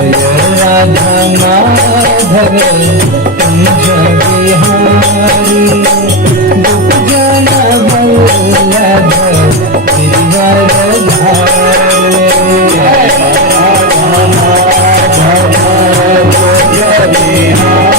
राधा माधव कुंज बिहारी गोप जन वल्लभ गिरिवरधारी राधा माधव कुंज बिहारी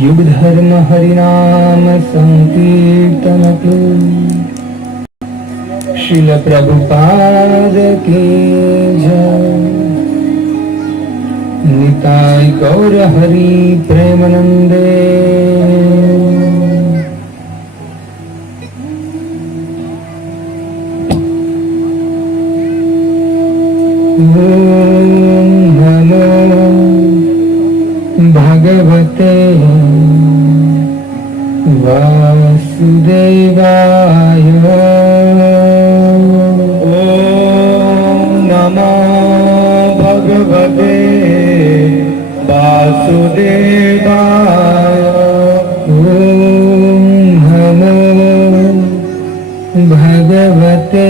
युग धर्म हरिनाम संकीर्तन के शिल प्रभुपाद की जय। निताय गौर हरि प्रेमानंदे। नमो भगवते वासुदेवाय। नमो भगवते वासुदेवाय। नमो भगवते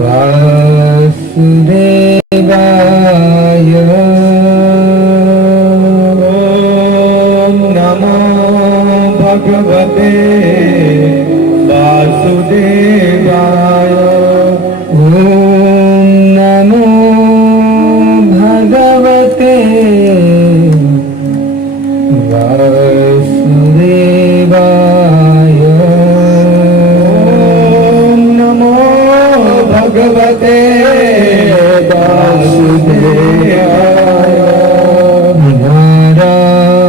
वासुदेवाय। नमो भगवते वासुदेवाय। नमो भगवते वासुदेवाय। नमो भगवते वासुदेवाय। नारायणं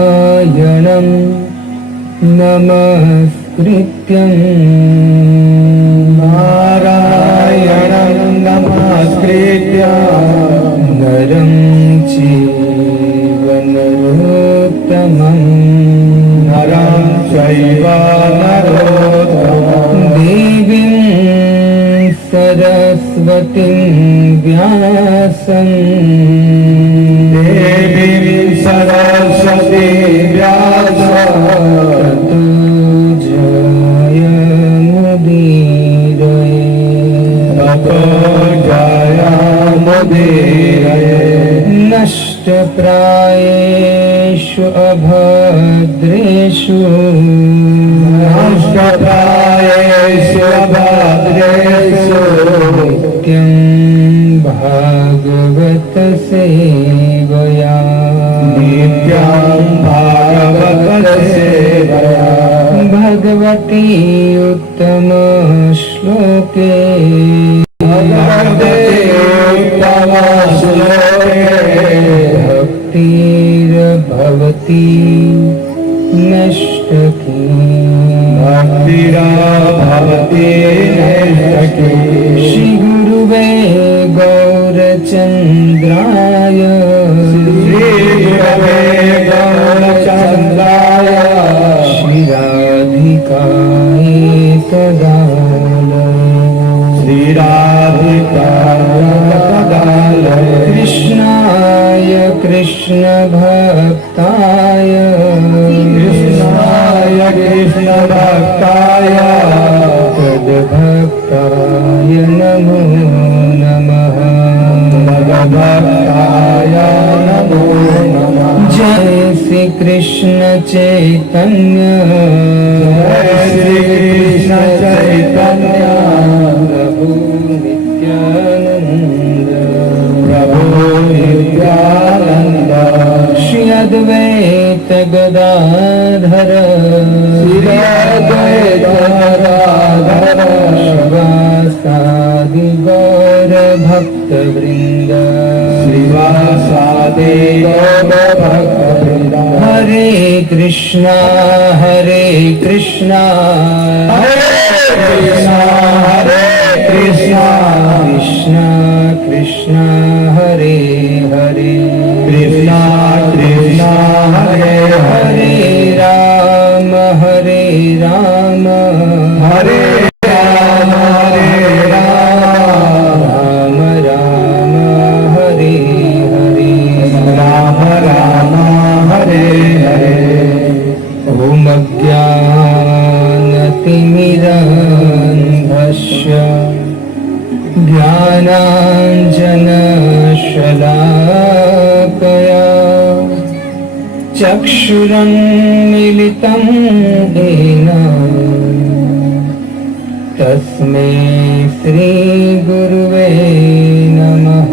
नमस्कृत्यं नारायणं नमस्कृत्य नरं चैव नरोत्तमं नरं चैव नरोत्तमं देवीं सरस्वतीं व्यासं देवीं सरस्वती व्यासं ततो जयमुदीरये। ततो जयमुदीरये। नष्टप्रायेषु अभद्रेषु नष्टप्रायेषु अभद्रेषु नित्यं भागवत सेवया। नित्यं भागवत सेवया। भगवती उत्तम श्लोके भगवते उत्तम श्लोके भक्तिर्भवति नष्टकी। भक्तिर्भवति नष्टकी। श्री गुरुवे गौरचन्द्राय श्री गुरवे गौरचन्द्राय श्री राधिकाय तदालये। श्री राधिकाय कृष्णाय कृष्ण भक्ताय कृष्णाय कृष्ण भक्ताय तद्भक्ताय नमो नमः। तद्भक्ताय नमो नमः। जय श्री कृष्ण चैतन्य जय श्री कृष्ण चैतन्य प्रभु नित्यानंद प्रभु नित्यानंद। श्री अद्वैत गदाधर श्री अद्वैत गदाधर श्रीवासादि गौर भक्त वृंद। श्रीवासादि गौर भक्त वृंद। हरे कृष्णा हरे कृष्णा हरे कृष्णा कृष्णा कृष्णा हरे हरे कृष्णा कृष्णा हरे हरे राम हरे राम हरे राम राम राम हरे हरे राम राम हरे हरे। ॐ अज्ञानतिमिरान्धस्य ज्ञानाञ्जनशलाकया चक्षुरुन्मीलितं येन तस्मै श्रीगुरुवे नमः।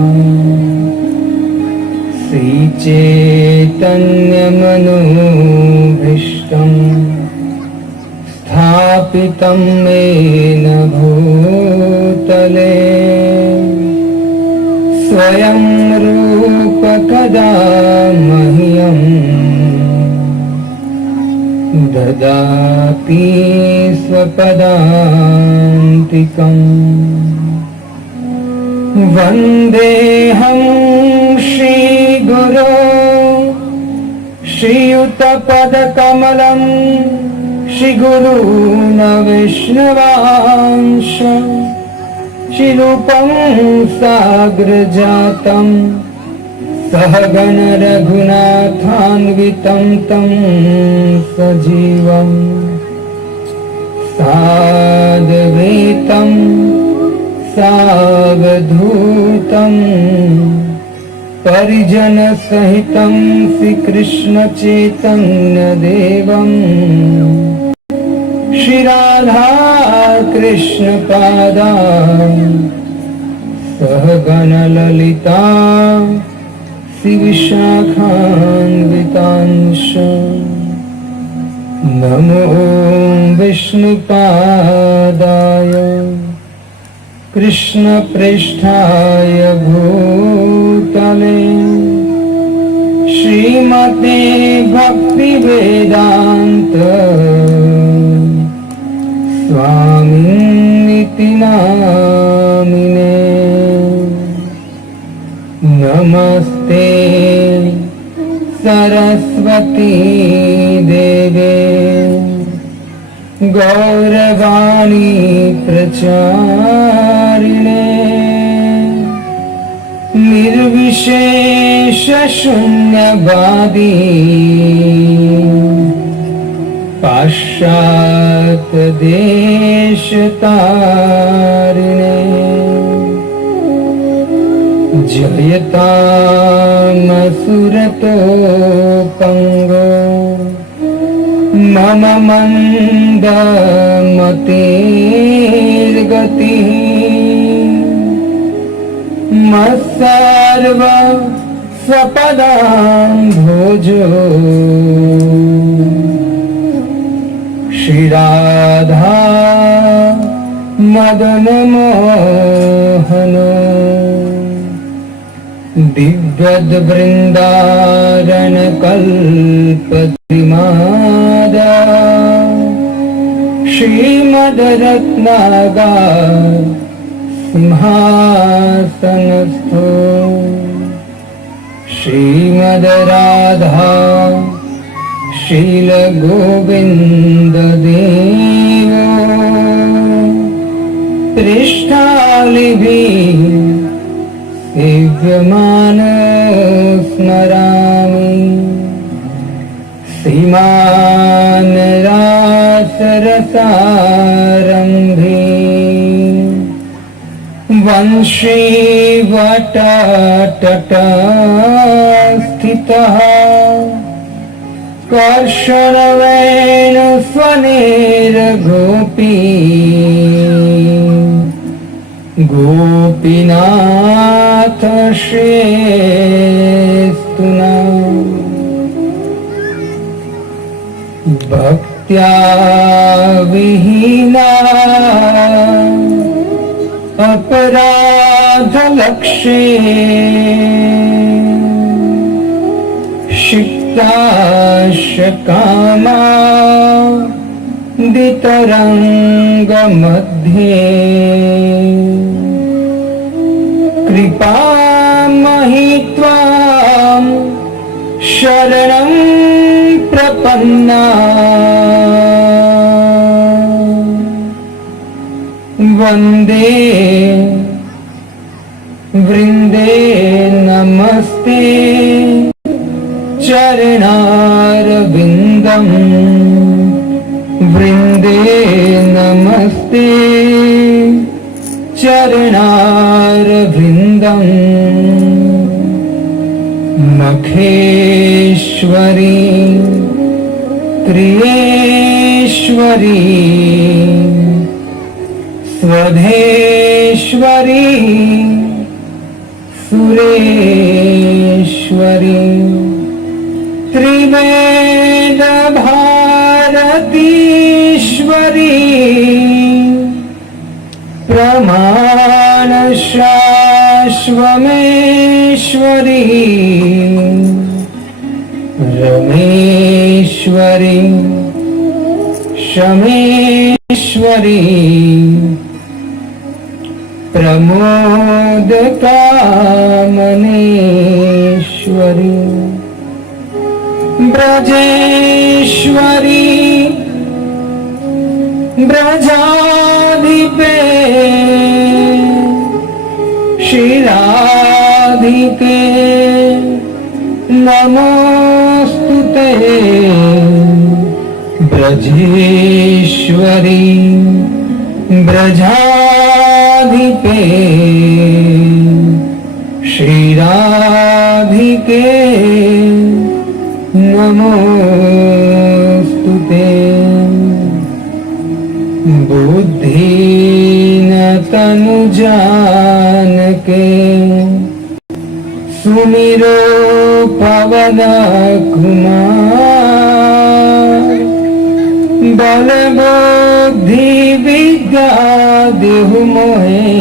चैतन्यमनोभीष्टम् स्थापितं येन भूतले स्वयं रूप कदा मह्यं ददाति स्वपदान्तिकम् वन्देऽहं श्रीगुरो श्रीयुतपदकमलं श्रीगुरून् वैष्णवांश शिरूपं साग्रजातं सहगण रघुनाथान्वितं तं सजीवं साद्वैतं सावधूतं परिजनसहितं श्रीकृष्णचैतन्यदेवं श्रीराधा कृष्णपादान् सहगणललिता श्रीविशाखान्वितांश नमो विष्णुपादाय कृष्णप्रेष्ठाय भूतले श्रीमते भक्तिवेदान्त स्वामिनिति नामिने। नमस्ते सरस्वती देवे गौरवाणी प्रचारिणे निर्विशेष शून्यवादी पाश्चात्य देशतारिणे जयतामसुरतो पंगो मम मन्दमतिर्गतिः मत्सर्व स्वपदाम्भोजो श्रीराधा मदनमोहनो दिव्यद्वृन्दारण्यकल्पद्रुमादा श्रीमद्रत्नागा सिंहासनस्थो श्रीमद्राधा शीलगोविन्ददेवो पृष्ठालिभिः सेव्यमानो स्मरामि श्रीमान् रासरसारम्भे वंशीवटतटा स्थितः कर्षणवेणुस्वनेरगोपी गोपीनाथ श्रेष्ठुना भक्त्या विहीना अपराधलक्षे क्षिप्ताशकामा दितरङ्गमध्ये कृपामहि त्वां शरणं प्रपन्ना वन्दे वृन्दे नमस्ते चरणारविन्दम् वृन्दे नमस्ते चरणारविन्दम् मखेश्वरी त्रियेश्वरी स्वधेश्वरी सुरेश्वरी त्रिवेद भारतीश्वरी प्रमाण शाश्वमेश्वरी रमेश्वरी शमेश्वरी प्रमोद कामनेश्वरी ब्रजेश्वरी ब्रजाधिपे श्रीराधिके नमोस्तुते ब्रजेश्वरी ब्रजाधिपे श्रीराधिके नमोस्तुते बुद्धीन तनु जानके सुमिरो पवन कुमार बल बुद्धि विद्या देहु मोहे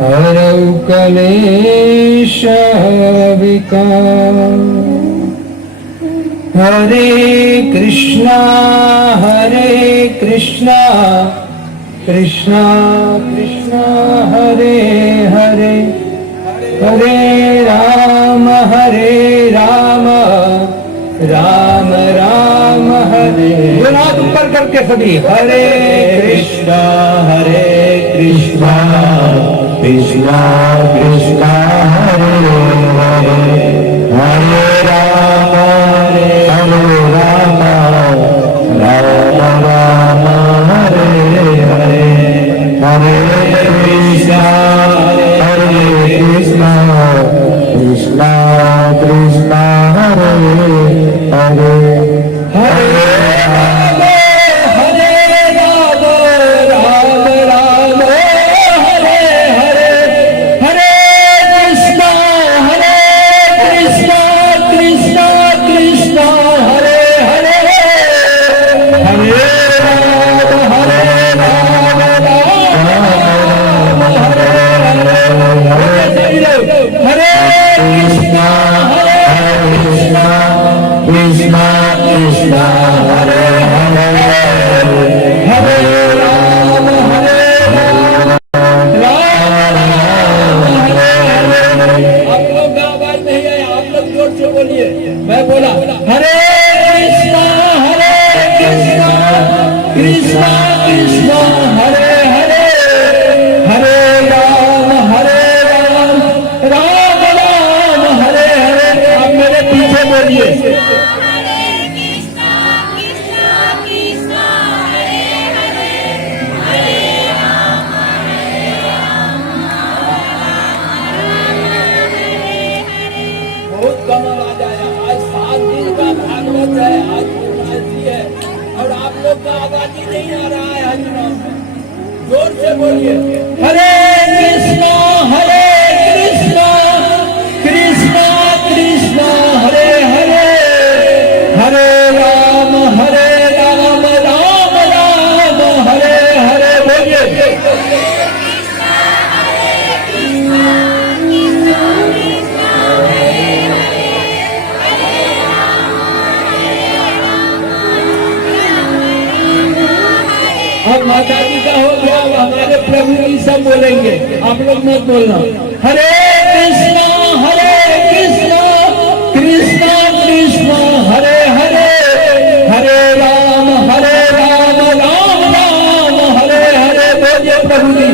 हरौ कलेश विकार हरे कृष्णा कृष्णा कृष्णा हरे हरे हरे राम राम राम हरे हाथ ऊपर करके सभी हरे कृष्णा कृष्णा कृष्णा हरे हरे हरे राम राम राम हरे हरे हरे कृष्णा कृष्णा कृष्णा कृष्णा हरे हरे हरे कृष्णा कृष्णा हरे हरे हरे राम राम हरे हरे। आप लोग का आवाज नहीं है, आप लोग जोर से बोलिए। मैं बोला हरे कृष्णा कृष्णा कृष्णा हरे हरे हरे राम राम राम हरे हरे। आप मेरे पीछे बोलिए बहुत कम आवाज आया। आज 7 दिन का भागवत है, आज पूर्णावती है और आप लोग का आवाज ही नहीं आ रहा है। हरिनाम में जोर से बोलिए हरे कृष्णा कृष्णा कृष्णा हरे हरे हरे राम राम राम हरे हरे। बोलिए अब माता जी का हो गया, अब हमारे प्रभु जी सब बोलेंगे, आप लोग मत बोलना। हरे कृष्णा कृष्णा कृष्णा हरे हरे हरे राम राम राम हरे हरे। बोलिए प्रभु जी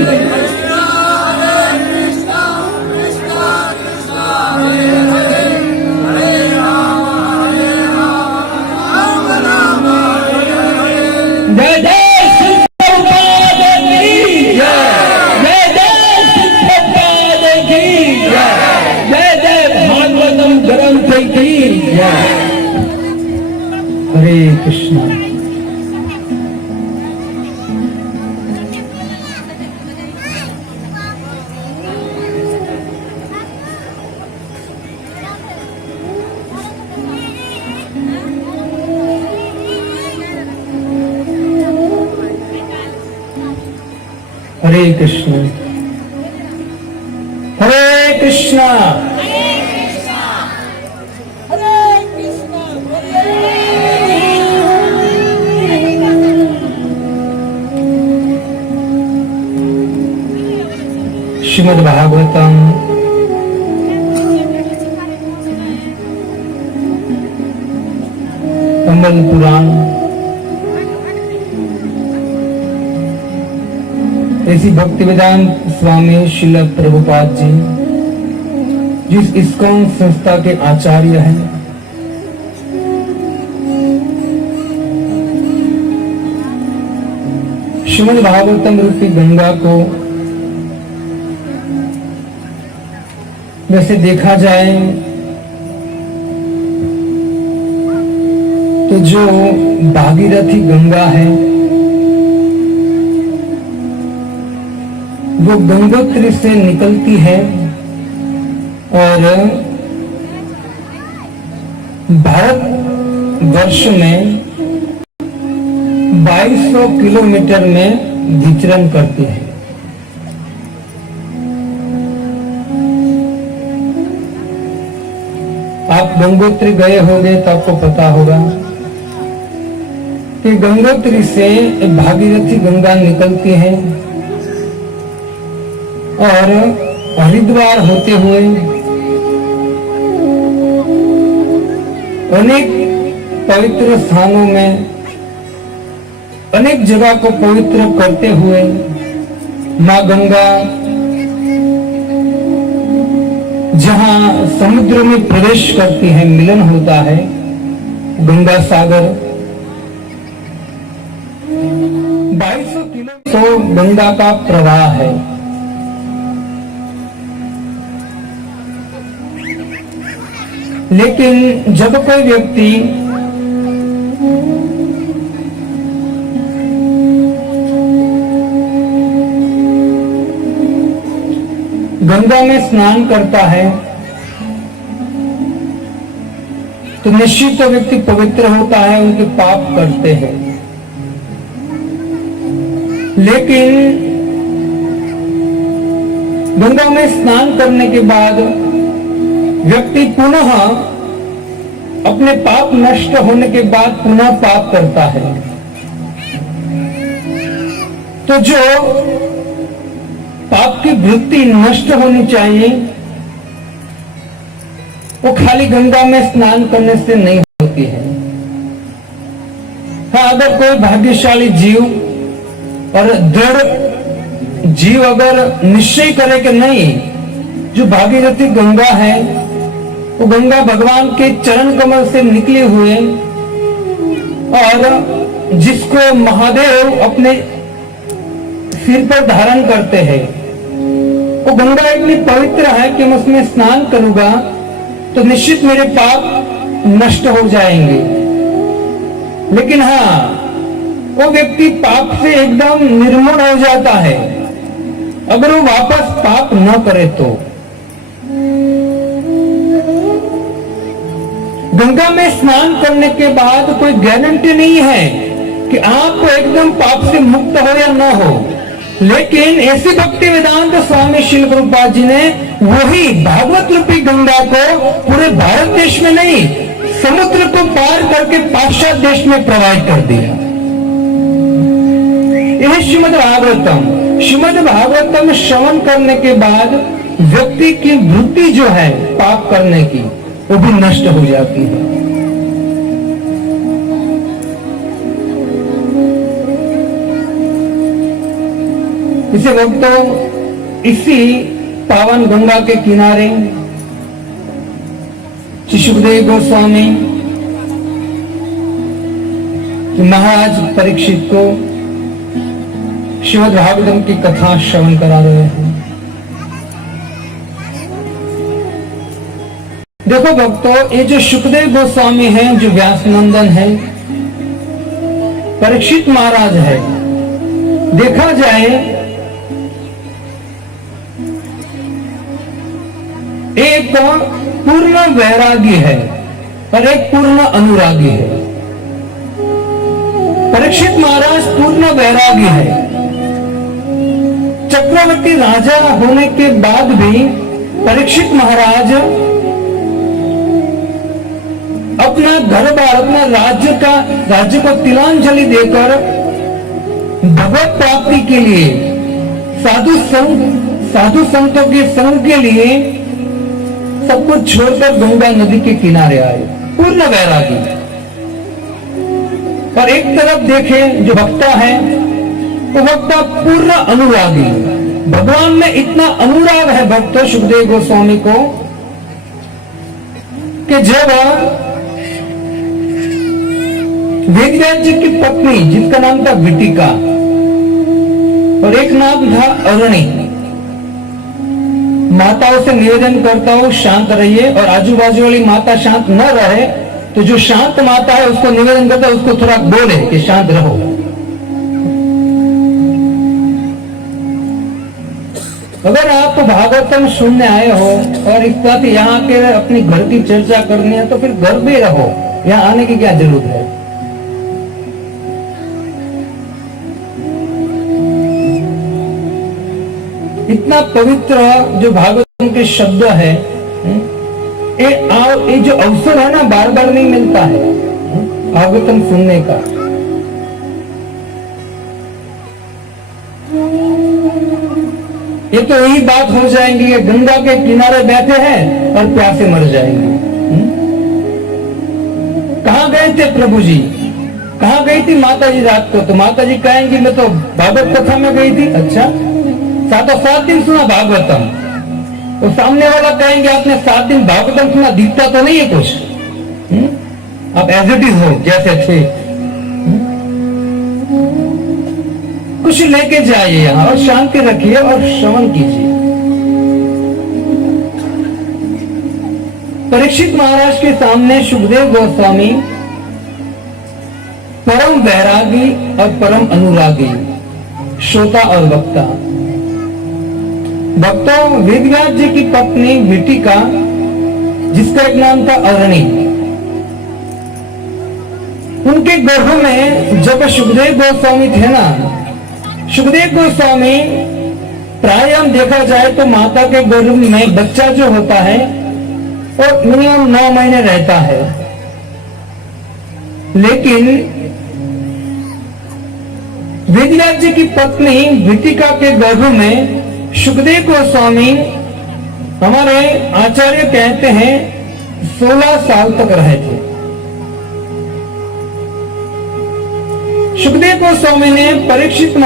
जय जय हरे कृष्णा। हरे कृष्ण हरे कृष्ण। श्रीमद् भागवतम कमल पुराण ऐसी भक्तिवेदांत स्वामी श्रील प्रभुपाद जी जिस इस्कॉन संस्था के आचार्य हैं, श्रीमद् भागवतम रूपी गंगा को वैसे देखा जाए तो जो भागीरथी गंगा है वो गंगोत्री से निकलती है और भारत वर्ष में 2200 किलोमीटर में विचरण करती है। आप गंगोत्री गए होंगे तो आपको पता होगा कि गंगोत्री से भागीरथी गंगा निकलती है और हरिद्वार होते हुए अनेक पवित्र स्थानों में अनेक जगह को पवित्र करते हुए मां गंगा जहां समुद्र में प्रवेश करती है, मिलन होता है, गंगा सागर 2200 किलो तो गंगा का प्रवाह है। लेकिन जब कोई व्यक्ति गंगा में स्नान करता है तो निश्चित तो व्यक्ति पवित्र होता है, उनके पाप करते हैं। लेकिन गंगा में स्नान करने के बाद व्यक्ति पुनः अपने पाप नष्ट होने के बाद पुनः पाप करता है। तो जो पाप की वृत्ति नष्ट होनी चाहिए वो खाली गंगा में स्नान करने से नहीं होती है। हाँ, अगर कोई भाग्यशाली जीव और दृढ़ जीव अगर निश्चय करे कि नहीं, जो भागीरथी गंगा है वो गंगा भगवान के चरण कमल से निकले हुए और जिसको महादेव अपने सिर पर धारण करते हैं, वो गंगा इतनी पवित्र है कि मैं उसमें स्नान करूंगा तो निश्चित मेरे पाप नष्ट हो जाएंगे। लेकिन हाँ, वो व्यक्ति पाप से एकदम निर्मूल हो जाता है अगर वो वापस पाप न करे तो। गंगा में स्नान करने के बाद कोई गारंटी नहीं है कि आप एकदम पाप से मुक्त हो या ना हो। लेकिन ऐसे भक्ति वेदांत स्वामी श्रील प्रभुपाद जी ने वही भागवत रूपी गंगा को पूरे भारत देश में नहीं, समुद्र को पार करके पाश्चात्य देश में प्रवाहित कर दिया। यह श्रीमद् भागवतम। श्रीमद् भागवतम श्रवण करने के बाद व्यक्ति की वृत्ति जो है पाप करने की वो भी नष्ट हो जाती है। इसे भक्तों, इसी पावन गंगा के किनारे सुखदेव गोस्वामी महाराज परीक्षित को श्रीमद् भागवतम की कथा श्रवण करा रहे हैं। देखो भक्तों, ये जो सुखदेव गोस्वामी हैं, जो व्यास नंदन है, परीक्षित महाराज है, देखा जाए एक पूर्ण वैरागी है और एक पूर्ण अनुरागी है। परीक्षित महाराज पूर्ण वैरागी है चक्रवर्ती राजा होने के बाद भी परीक्षित महाराज अपना घर बार, अपना राज्य को तिलांजलि देकर भगवत प्राप्ति के लिए, साधु संतों के संग के लिए सब कुछ छोड़कर गंगा नदी के किनारे आए, पूर्ण वैरागी। और एक तरफ देखें जो भक्ता है, वो भक्ता पूर्ण अनुरागी। भगवान में इतना अनुराग है भक्त सुखदेव गोस्वामी को कि जब वेदव्यास जी की पत्नी, जिसका नाम था विटिका और एक नाम था अरुणी, माताओं से निवेदन करता हूं शांत रहिए, और आजू बाजू वाली माता शांत न रहे तो जो शांत माता है उसको निवेदन करता है, उसको थोड़ा बोले कि शांत रहो। अगर आप भागवतम सुनने आए हो और इस बात यहाँ के अपनी घर की चर्चा करनी है तो फिर घर में रहो, यहाँ आने की क्या जरूरत है। इतना पवित्र जो भागवतम के शब्द है, ये जो अवसर है ना, बार बार नहीं मिलता है भागवतम सुनने का। ये तो यही बात हो जाएंगी कि गंगा के किनारे बैठे हैं और प्यासे मर जाएंगे। कहां गए थे प्रभु जी, कहां गई थी माता जी रात को, तो माता जी कहेंगी मैं तो भागवत कथा में गई थी। अच्छा, 7 दिन सुना भागवतम, तो सामने वाला कहेंगे आपने 7 दिन भागवतम सुना, दिखता तो नहीं है कुछ, आप एज इट इज हो जैसे थे। कुछ लेके जाइए यहाँ और शांति रखिए और श्रवण कीजिए। परीक्षित महाराज के सामने सुखदेव गोस्वामी परम वैरागी और परम अनुरागी, श्रोता और वक्ता। भक्तों, वेदव्यास जी की पत्नी विटिका, जिसका एक नाम था अरुणी, उनके गर्भ में जब सुखदेव गोस्वामी थे ना, सुखदेव गोस्वामी प्राय हम देखा जाए तो माता के गर्भ में बच्चा जो होता है वो मिनिमम 9 महीने रहता है, लेकिन वेदव्यास जी की पत्नी विटिका के गर्भ में सुखदेव गोस्वामी, हमारे आचार्य कहते हैं 16 साल तक रहे थे। सुखदेव गोस्वामी ने परीक्षित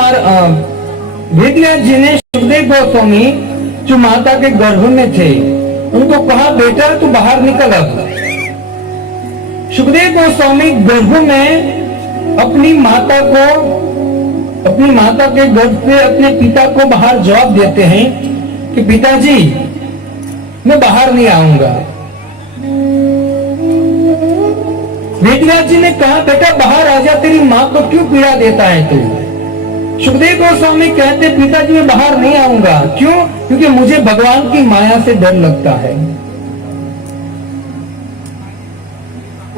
वेदव्यास जी ने सुखदेव गोस्वामी जो माता के गर्भ में थे उनको कहा, बेटा तू बाहर निकल। अब सुखदेव गोस्वामी गर्भ में अपनी माता के गर्भ से अपने पिता को बाहर जवाब देते हैं कि पिताजी मैं बाहर नहीं आऊंगा। वेदव्यास जी ने कहा, बेटा बाहर आ जा, तेरी माँ को क्यों पीड़ा देता है तू। सुखदेव गोस्वामी कहते, पिताजी मैं बाहर नहीं आऊंगा। क्यों? क्योंकि मुझे भगवान की माया से डर लगता है।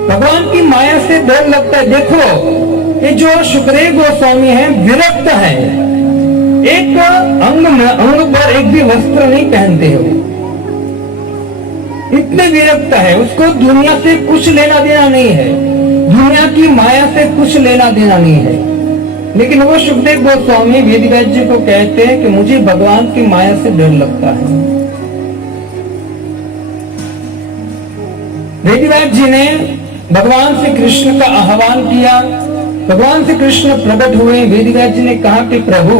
भगवान की माया से डर लगता है। देखो, ये जो सुखदेव गोस्वामी है विरक्त है, एक अंग पर एक भी वस्त्र नहीं पहनते हो, इतने विरक्त है। उसको दुनिया से कुछ लेना देना नहीं है, दुनिया की माया से कुछ लेना देना नहीं है। लेकिन वो सुखदेव गोस्वामी वेदव्यास जी को कहते हैं कि मुझे भगवान की माया से डर लगता है। वेदव्यास जी ने भगवान श्री कृष्ण का आह्वान किया। भगवान श्री कृष्ण प्रकट हुए। वेदव्यास जी ने कहा कि प्रभु,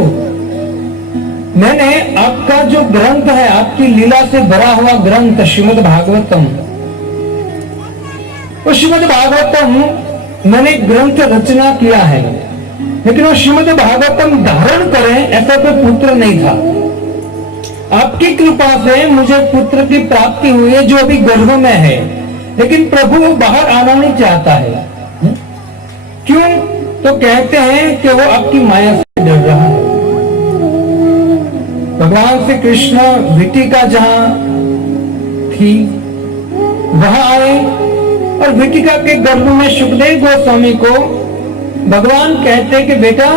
मैंने आपका जो ग्रंथ है, आपकी लीला से भरा हुआ ग्रंथ श्रीमद् भागवतम, वो श्रीमद् भागवतम मैंने ग्रंथ रचना किया है, लेकिन वो श्रीमद् भागवतम धारण करें ऐसा कोई पुत्र नहीं था। आपकी कृपा से मुझे पुत्र की प्राप्ति हुई है जो अभी गर्भ में है, लेकिन प्रभु वो बाहर आना नहीं चाहता है। क्यों? तो कहते हैं कि वो आपकी माया से डर रहा है। भगवान श्री कृष्ण विटिका जहां थी वहां आए और विटिका के गर्भ में सुखदेव गोस्वामी को भगवान कहते कि बेटा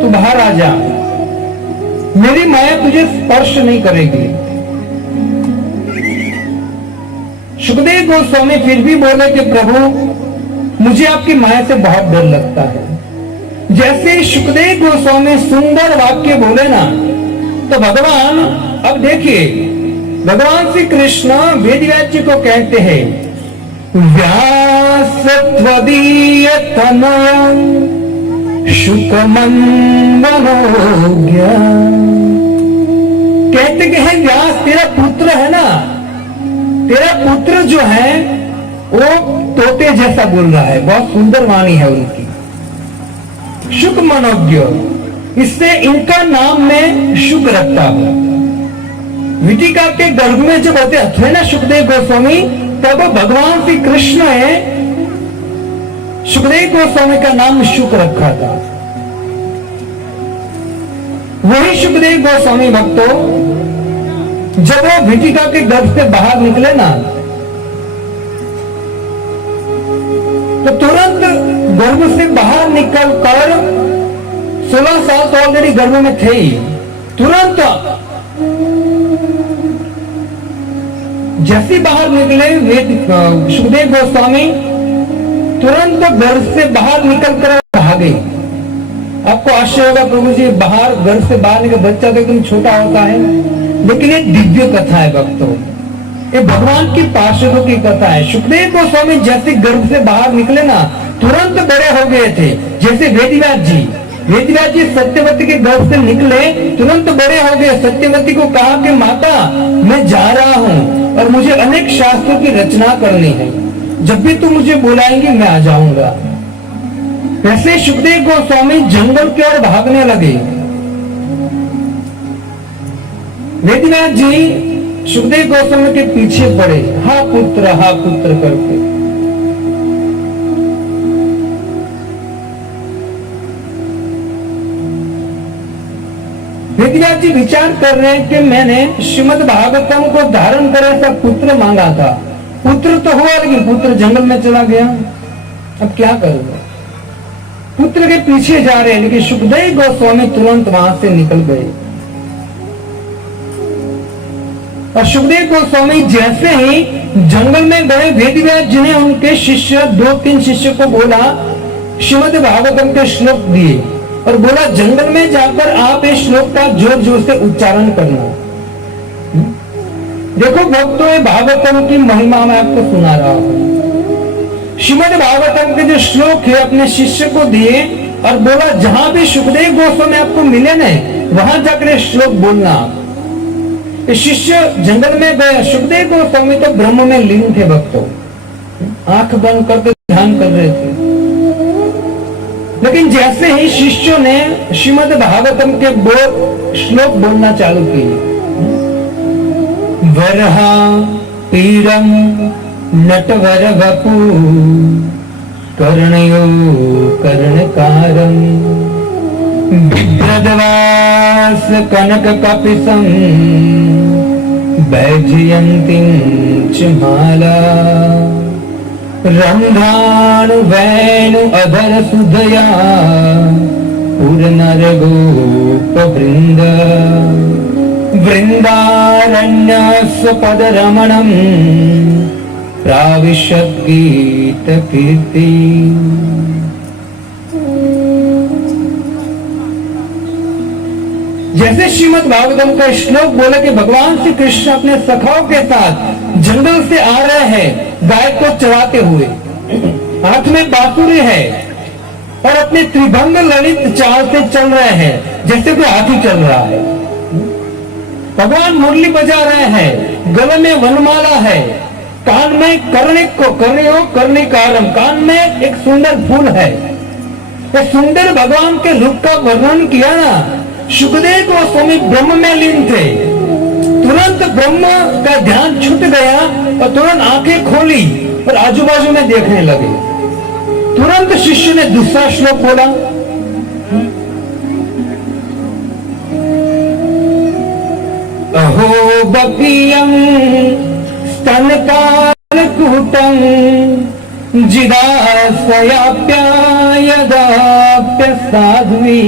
तू बाहर आ जा। मेरी माया तुझे स्पर्श नहीं करेगी। सुखदेव गोस्वामी फिर भी बोले कि प्रभु मुझे आपकी माया से बहुत डर लगता है। जैसे ही सुखदेव गोस्वामी सुंदर वाक्य बोले ना, तो भगवान, अब देखिए भगवान श्री कृष्ण वेदव्यास जी को कहते हैं, व्यास त्वदीय तनया शुकमंडलोज्ञ। कहते कि है व्यास तेरा पुत्र है ना, तेरा पुत्र जो है वो तोते जैसा बोल रहा है, बहुत सुंदर वाणी है उनकी, शुक मनोज्ञ, इससे इनका नाम मैं शुक रखता हूं। विटिका के गर्भ में जब होते थे ना सुखदेव गोस्वामी, तब भगवान श्री कृष्ण ने सुखदेव गोस्वामी का नाम शुक रखा था। वही सुखदेव गोस्वामी भक्तों जब वो विटिका के गर्भ से बाहर निकले ना, तो तुरंत गर्भ से बाहर निकलकर 16 साल तो ऑलरेडी गर्भ में थे ही, तुरंत जैसे बाहर निकले सुखदेव गोस्वामी तुरंत घर से बाहर निकलकर भागे। आपको आश्चर्य होगा, प्रभु जी बाहर घर से बाहर निकल, बच्चा तो एकदम छोटा होता है, लेकिन ये दिव्य कथा है भक्तों, ये भगवान की पार्षदों की कथा है। सुखदेव गोस्वामी जैसे गर्भ से बाहर निकले ना, तुरंत बड़े हो गए थे। जैसे वेदव्यास जी सत्यवती के गर्भ से निकले, तुरंत बड़े हो गए। सत्यवती को कहा कि माता मैं जा रहा हूं और मुझे अनेक शास्त्रों की रचना करनी है, जब भी तुम मुझे बुलाएंगी मैं आ जाऊंगा। वैसे सुखदेव गोस्वामी जंगल की ओर भागने लगे। वेदव्यास जी सुखदेव गोस्वामी के पीछे पड़े, हा पुत्र करके। वेदव्यास जी विचार कर रहे हैं कि मैंने श्रीमद् भागवतम को धारण कर ऐसा पुत्र मांगा था, पुत्र तो हुआ लेकिन पुत्र जंगल में चला गया, अब क्या करूंगा। पुत्र के पीछे जा रहे हैं, लेकिन सुखदेव गोस्वामी तुरंत वहां से निकल गए। और सुखदेव गोस्वामी जैसे ही जंगल में गए, वेदव्यास जी ने उनके शिष्य 2-3 शिष्य को बोला, श्रीमद् भागवतम के श्लोक दिए और बोला जंगल में जाकर आप इस श्लोक का जोर जोर से उच्चारण करना। देखो भक्तों, ये भागवतम की महिमा मैं आपको सुना रहा हूं। श्रीमद् भागवतम के जो श्लोक है अपने शिष्य को दिए और बोला जहां भी सुखदेव गोस्वामी आपको मिले ना, वहां जाकर श्लोक बोलना। शिष्य जंगल में गए। सुखदेव गोस्वामी तो ब्रह्म में लीन थे भक्तों, आंख बंद करके ध्यान कर रहे थे। लेकिन जैसे ही शिष्यों ने श्रीमद् भागवतम के श्लोक बोलना चालू किए, वरहा पीरम नटवर वपु कर्णयो कर्णकारम बिभ्रदवास कनक कपिसम वैजयन्तीं च माला रंधानु वैनु अधर सुधया पूर्णर गोप वृंद वृंदारण्यस्य पद रमणम प्राविशत गीत कीर्ति। जैसे श्रीमद् भागवतम का श्लोक बोला कि भगवान श्री कृष्ण अपने सखाओं के साथ जंगल से आ रहे हैं गाय को चराते हुए, हाथ में बांसुरी है और अपने त्रिभंग ललित चाल से चल रहे हैं जैसे कोई हाथी चल रहा है। भगवान मुरली बजा रहे हैं, गले में वनमाला है, कान में कर्णिकारम, कान में एक सुंदर फूल है। तो सुंदर भगवान के रूप का वर्णन किया ना, सुखदेव गोस्वामी ब्रह्म में लीन थे। तुरंत ब्रह्म का ध्यान छूट गया और तुरंत आंखें खोली और आजू बाजू में देखने लगे। तुरंत शिष्य ने दूसरा श्लोक बोला, अहो बपीयं स्तनकालकूटं जिदासयाप्यायदाप्य साध्वी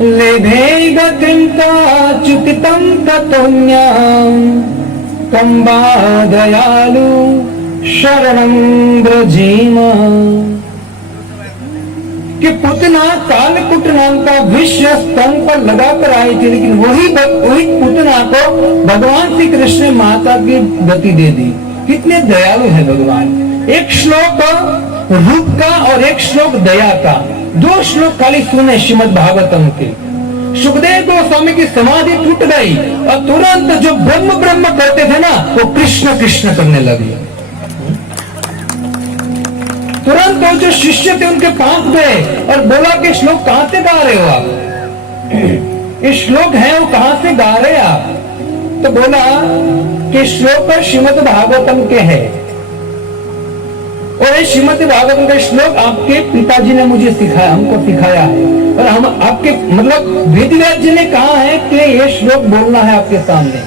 लेभे गतिं काचितं ततोऽन्यं तं वा दयालु शरणं व्रजेम। कि पुतना कालकूट नाम का विषय स्तंभ पर लगाकर आई थी, लेकिन वही पुतना को भगवान श्री कृष्ण ने माता की गति दे दी। कितने दयालु है भगवान। एक श्लोक रूप का और एक श्लोक दया का, दो श्लोक खाली सुने श्रीमद् भागवतम के। सुखदेव गोस्वामी की समाधि टूट गई और तुरंत जो ब्रह्म ब्रह्म करते थे ना, वो कृष्ण कृष्ण करने लगे। तुरंत वो जो शिष्य थे उनके पास गए और बोला कि श्लोक कहां से गा रहे हो आप? ये श्लोक है वो कहां से गा रहे आप? तो बोला कि श्लोक श्रीमद् भागवतम के है और ये श्रीमद् भागवतम का श्लोक आपके पिताजी ने मुझे सिखाया, हमको सिखाया है। और हम आपके मतलब वेदव्यास जी ने कहा है कि ये श्लोक बोलना है आपके सामने।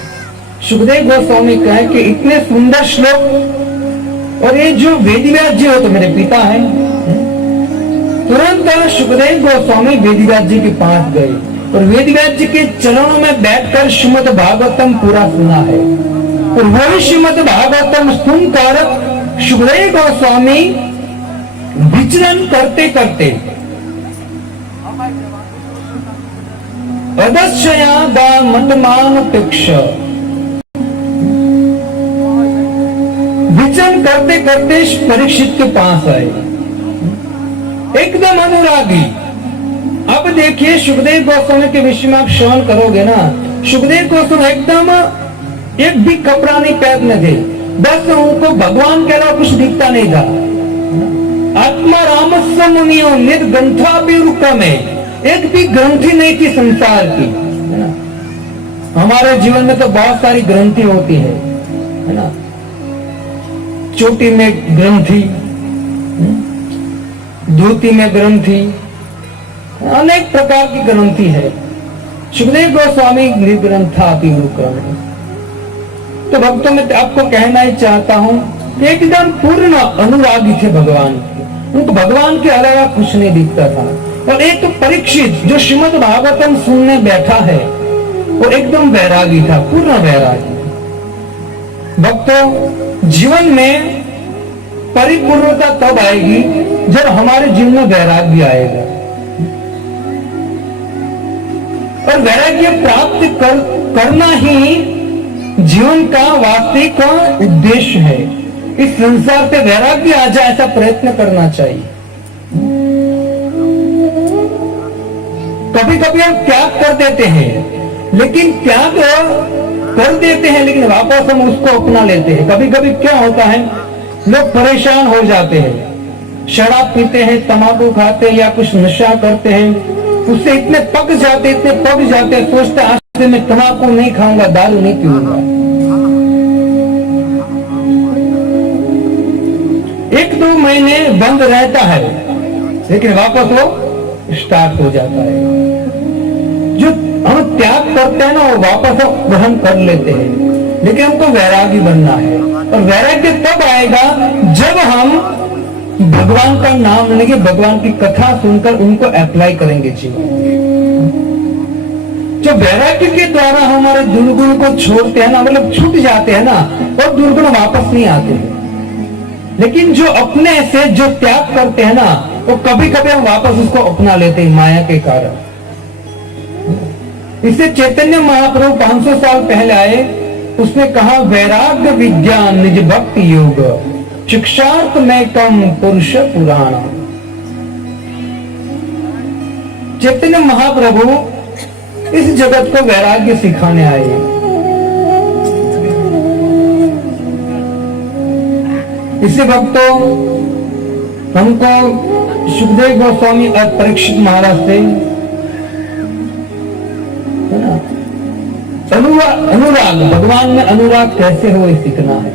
सुखदेव गोस्वामी कहे कि इतने सुंदर श्लोक, और ये जो वेदव्यास जी हो तो मेरे पिता हैं। तुरंत सुखदेव गोस्वामी वेदव्यास जी के पास गए और वेदव्यास जी के चरणों में बैठकर श्रीमद् भागवतम पूरा सुना है। और वही श्रीमद् भागवतम सुनकर सुखदेव गोस्वामी विचरण करते करते अदस्यया दा मतमानपेक्ष विचरण करते करते परीक्षित के पास आए, एकदम अनुरागी। अब देखिए सुखदेव गोस्वामी के विषय में आप श्रवण करोगे ना, सुखदेव गोस्वामी एकदम एक भी कपड़ा नहीं पहनने थे, बस उनको भगवान के अलावा कुछ दिखता नहीं था। आत्मा रामस्व मुनियो निर्ग्रंथा भी में एक भी ग्रंथि नहीं थी संसार की। हमारे जीवन में तो बहुत सारी ग्रंथि होती है ना, चोटी में ग्रंथि, धोती में ग्रंथि, अनेक प्रकार की ग्रंथि है। सुखदेव गोस्वामी निर्ग्रंथा पीरुक्रम। तो भक्तों में आपको कहना ही चाहता हूं कि एकदम पूर्ण अनुरागी थे भगवान के, उनको भगवान के अलावा कुछ नहीं दिखता था। और एक तो परीक्षित जो श्रीमद् भागवतम सुनने बैठा है वो एकदम वैरागी था, पूर्ण वैरागी। भक्तों, जीवन में परिपूर्णता तब आएगी जब हमारे जीवन में वैराग्य आएगा। और वैराग्य प्राप्त करना ही जीवन का वास्तविक उद्देश्य है। इस संसार से वैराग्य आ जाए ऐसा प्रयत्न करना चाहिए। कभी कभी हम त्याग कर देते हैं, लेकिन त्याग कर देते हैं लेकिन वापस हम उसको अपना लेते हैं। कभी कभी क्या होता है, लोग परेशान हो जाते हैं, शराब पीते हैं, तंबाकू खाते हैं या कुछ नशा करते हैं, उससे इतने पक जाते सोचते आज से मैं तंबाकू नहीं खाऊंगा, दारू नहीं पीऊंगा। एक दो महीने बंद रहता है लेकिन वापस वो स्टार्ट हो जाता है। जो हम त्याग करते हैं ना वो वापस हम ग्रहण कर लेते हैं, लेकिन हमको वैरागी बनना है। और वैराग्य तब आएगा जब हम भगवान का नाम लेंगे, भगवान की कथा सुनकर उनको अप्लाई करेंगे जीवन। जो वैराग्य के द्वारा हमारे दुर्गुण को छोड़ते हैं ना, मतलब छूट जाते हैं ना, और दुर्गुण वापस नहीं आते हैं। लेकिन जो अपने से जो त्याग करते हैं ना, वो कभी कभी हम वापस उसको अपना लेते हैं माया के कारण। इससे चैतन्य महाप्रभु 500 साल पहले आए, उसने कहा वैराग्य विज्ञान निज भक्ति योग शिक्षार्थ में कम पुरुष पुराण। चैतन्य महाप्रभु इस जगत को वैराग्य सिखाने आए। इससे भक्तों, हमको सुखदेव गोस्वामी और परीक्षित महाराज से अनुराग, भगवान में अनुराग कैसे हो ये सीखना है।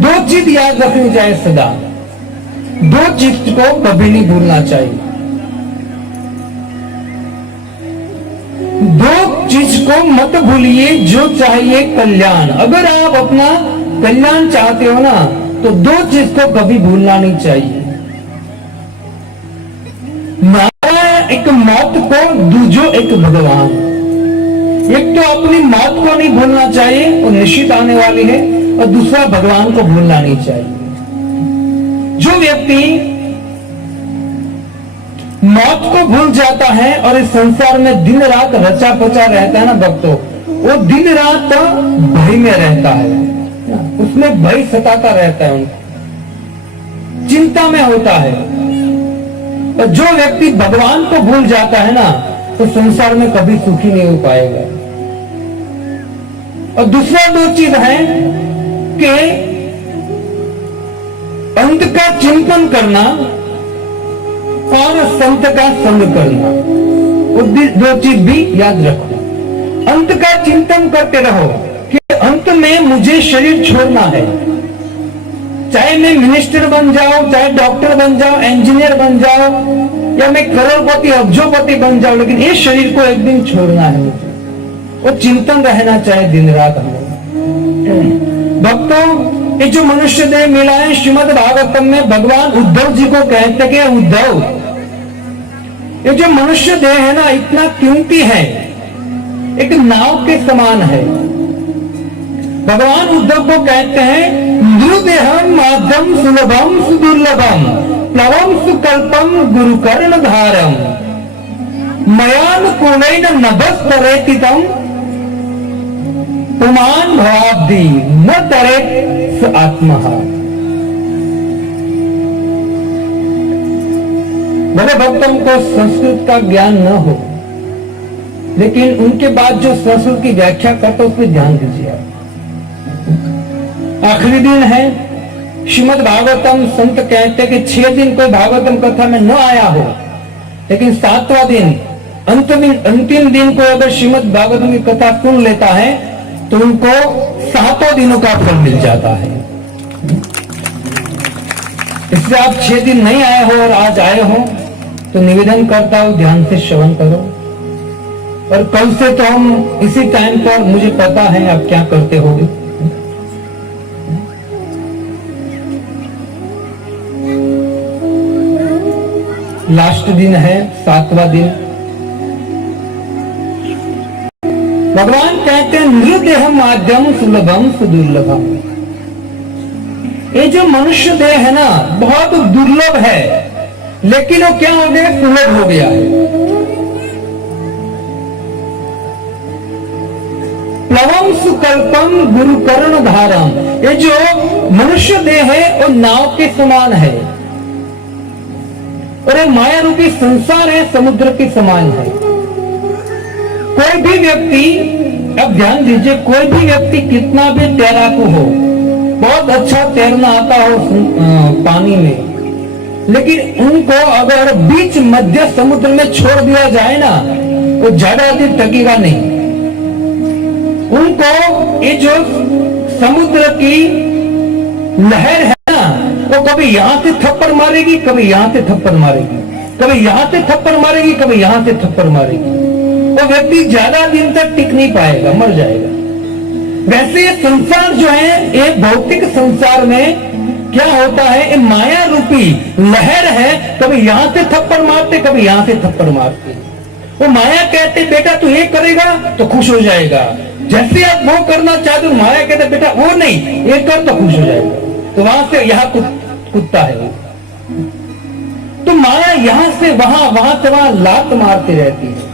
दो चीज याद रखनी चाहिए सदा, दो चीज को कभी नहीं भूलना चाहिए। दो चीज को मत भूलिए, जो चाहिए कल्याण। अगर आप अपना कल्याण चाहते हो ना, तो दो चीज को कभी भूलना नहीं चाहिए। नारायण एक एक भगवान। एक तो अपनी मौत को नहीं भूलना चाहिए, वो निश्चित आने वाली है, और दूसरा भगवान को भूलना नहीं चाहिए। जो व्यक्ति मौत को भूल जाता है और इस संसार में दिन रात रचा पचा रहता है ना भक्तों, वो दिन रात भय में रहता है, उसमें भय सताता रहता है, उनको चिंता में होता है। और जो व्यक्ति भगवान को भूल जाता है ना, तो संसार में कभी सुखी नहीं हो पाएगा। और दूसरा दो चीज है कि अंत का चिंतन करना और संत का संग करना, वो दो चीज भी याद रखो। अंत का चिंतन करते रहो कि अंत में मुझे शरीर छोड़ना है, चाहे मैं मिनिस्टर बन जाऊं, चाहे डॉक्टर बन जाऊं, इंजीनियर बन जाऊं, या मैं करोड़पति अब्जोपति बन जाऊं, लेकिन इस शरीर को एक दिन छोड़ना है मुझे। वो चिंतन रहना चाहिए दिन रात हमें। भक्तों, ये जो मनुष्य देह मिला है, श्रीमद् भागवतम में भगवान उद्धव जी को कहते कि उद्धव, ये जो मनुष्य देह है ना, इतना कीमती है, एक नाव के समान है। भगवान उद्धव को कहते हैं, नृदेहम माध्यम सुलभम सुदुर्लभम प्लवम सुकल्पम गुरुकर्ण धारम मयान कुलैन नभस्तरेतितम पुमान भवाब्धि न तरेत स आत्मः। भले भक्तों को संस्कृत का ज्ञान न हो, लेकिन उनके बाद जो संस्कृत की व्याख्या करते उस पर ध्यान दीजिए आप। आखिरी दिन है श्रीमद् भागवतम, संत कहते हैं कि 6 दिन कोई भागवतम कथा में न आया हो, लेकिन 7वां दिन अंतिम दिन को अगर श्रीमद् भागवतम की कथा सुन लेता है तो उनको 7 दिनों का फल मिल जाता है। इसलिए आप 6 दिन नहीं आए हो और आज आए हो तो निवेदन करता हूं, ध्यान से श्रवण करो। और कल से तो हम इसी टाइम पर, मुझे पता है आप क्या करते होगे। लास्ट दिन है, 7वां दिन। भगवान कहते हैं, नृदेह माध्यम सुलभम सुदुर्लभम। ये जो मनुष्य देह है ना, बहुत दुर्लभ है, लेकिन वो क्या हो गया, सुलभ हो गया है। प्लवम सुकल्पम गुरुकर्ण धारम। ये जो मनुष्य देह है वो नाव के समान है, और एक माया रूपी संसार है, समुद्र के समान है। कोई भी व्यक्ति, अब ध्यान दीजिए, कोई भी व्यक्ति कितना भी तैराकू हो, बहुत अच्छा तैरना आता हो पानी में, लेकिन उनको अगर बीच मध्य समुद्र में छोड़ दिया जाए ना, वो ज्यादा दिन टकेगा नहीं। उनको ये जो समुद्र की लहर है ना, वो कभी यहां से थप्पड़ मारेगी, कभी यहां से थप्पड़ मारेगी, कभी यहां से थप्पड़ मारेगी, कभी यहां से थप्पड़ मारेगी। वो व्यक्ति ज्यादा दिन तक टिक नहीं पाएगा, मर जाएगा। वैसे ये संसार जो है, ये भौतिक संसार में क्या होता है, ये माया रूपी लहर है, कभी यहां से थप्पड़ मारते, कभी यहां से थप्पड़ मारते। वो माया कहते बेटा तू ये करेगा तो खुश हो जाएगा, जैसे आप वो करना चाहते हो, माया कहते बेटा वो नहीं, ये कर तो खुश हो जाएगा। तो वहां से यहाँ कुत्ता है वो। तो माया यहां से वहां, वहां से वहां लात मारती रहती है।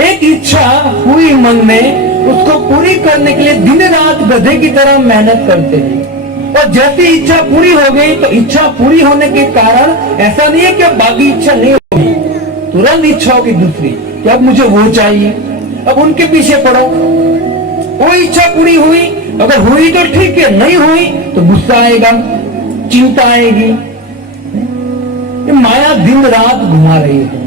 एक इच्छा हुई मन में, उसको पूरी करने के लिए दिन रात गधे की तरह मेहनत करते हैं, और जैसी इच्छा पूरी हो गई तो इच्छा पूरी होने के कारण ऐसा नहीं है कि अब बाकी इच्छा नहीं होगी, तुरंत इच्छा होगी दूसरी कि अब मुझे वो चाहिए, अब उनके पीछे पड़ो। वो इच्छा पूरी हुई, अगर हुई तो ठीक है, नहीं हुई तो गुस्सा आएगा, चिंता आएगी। ये माया दिन रात घुमा रही है।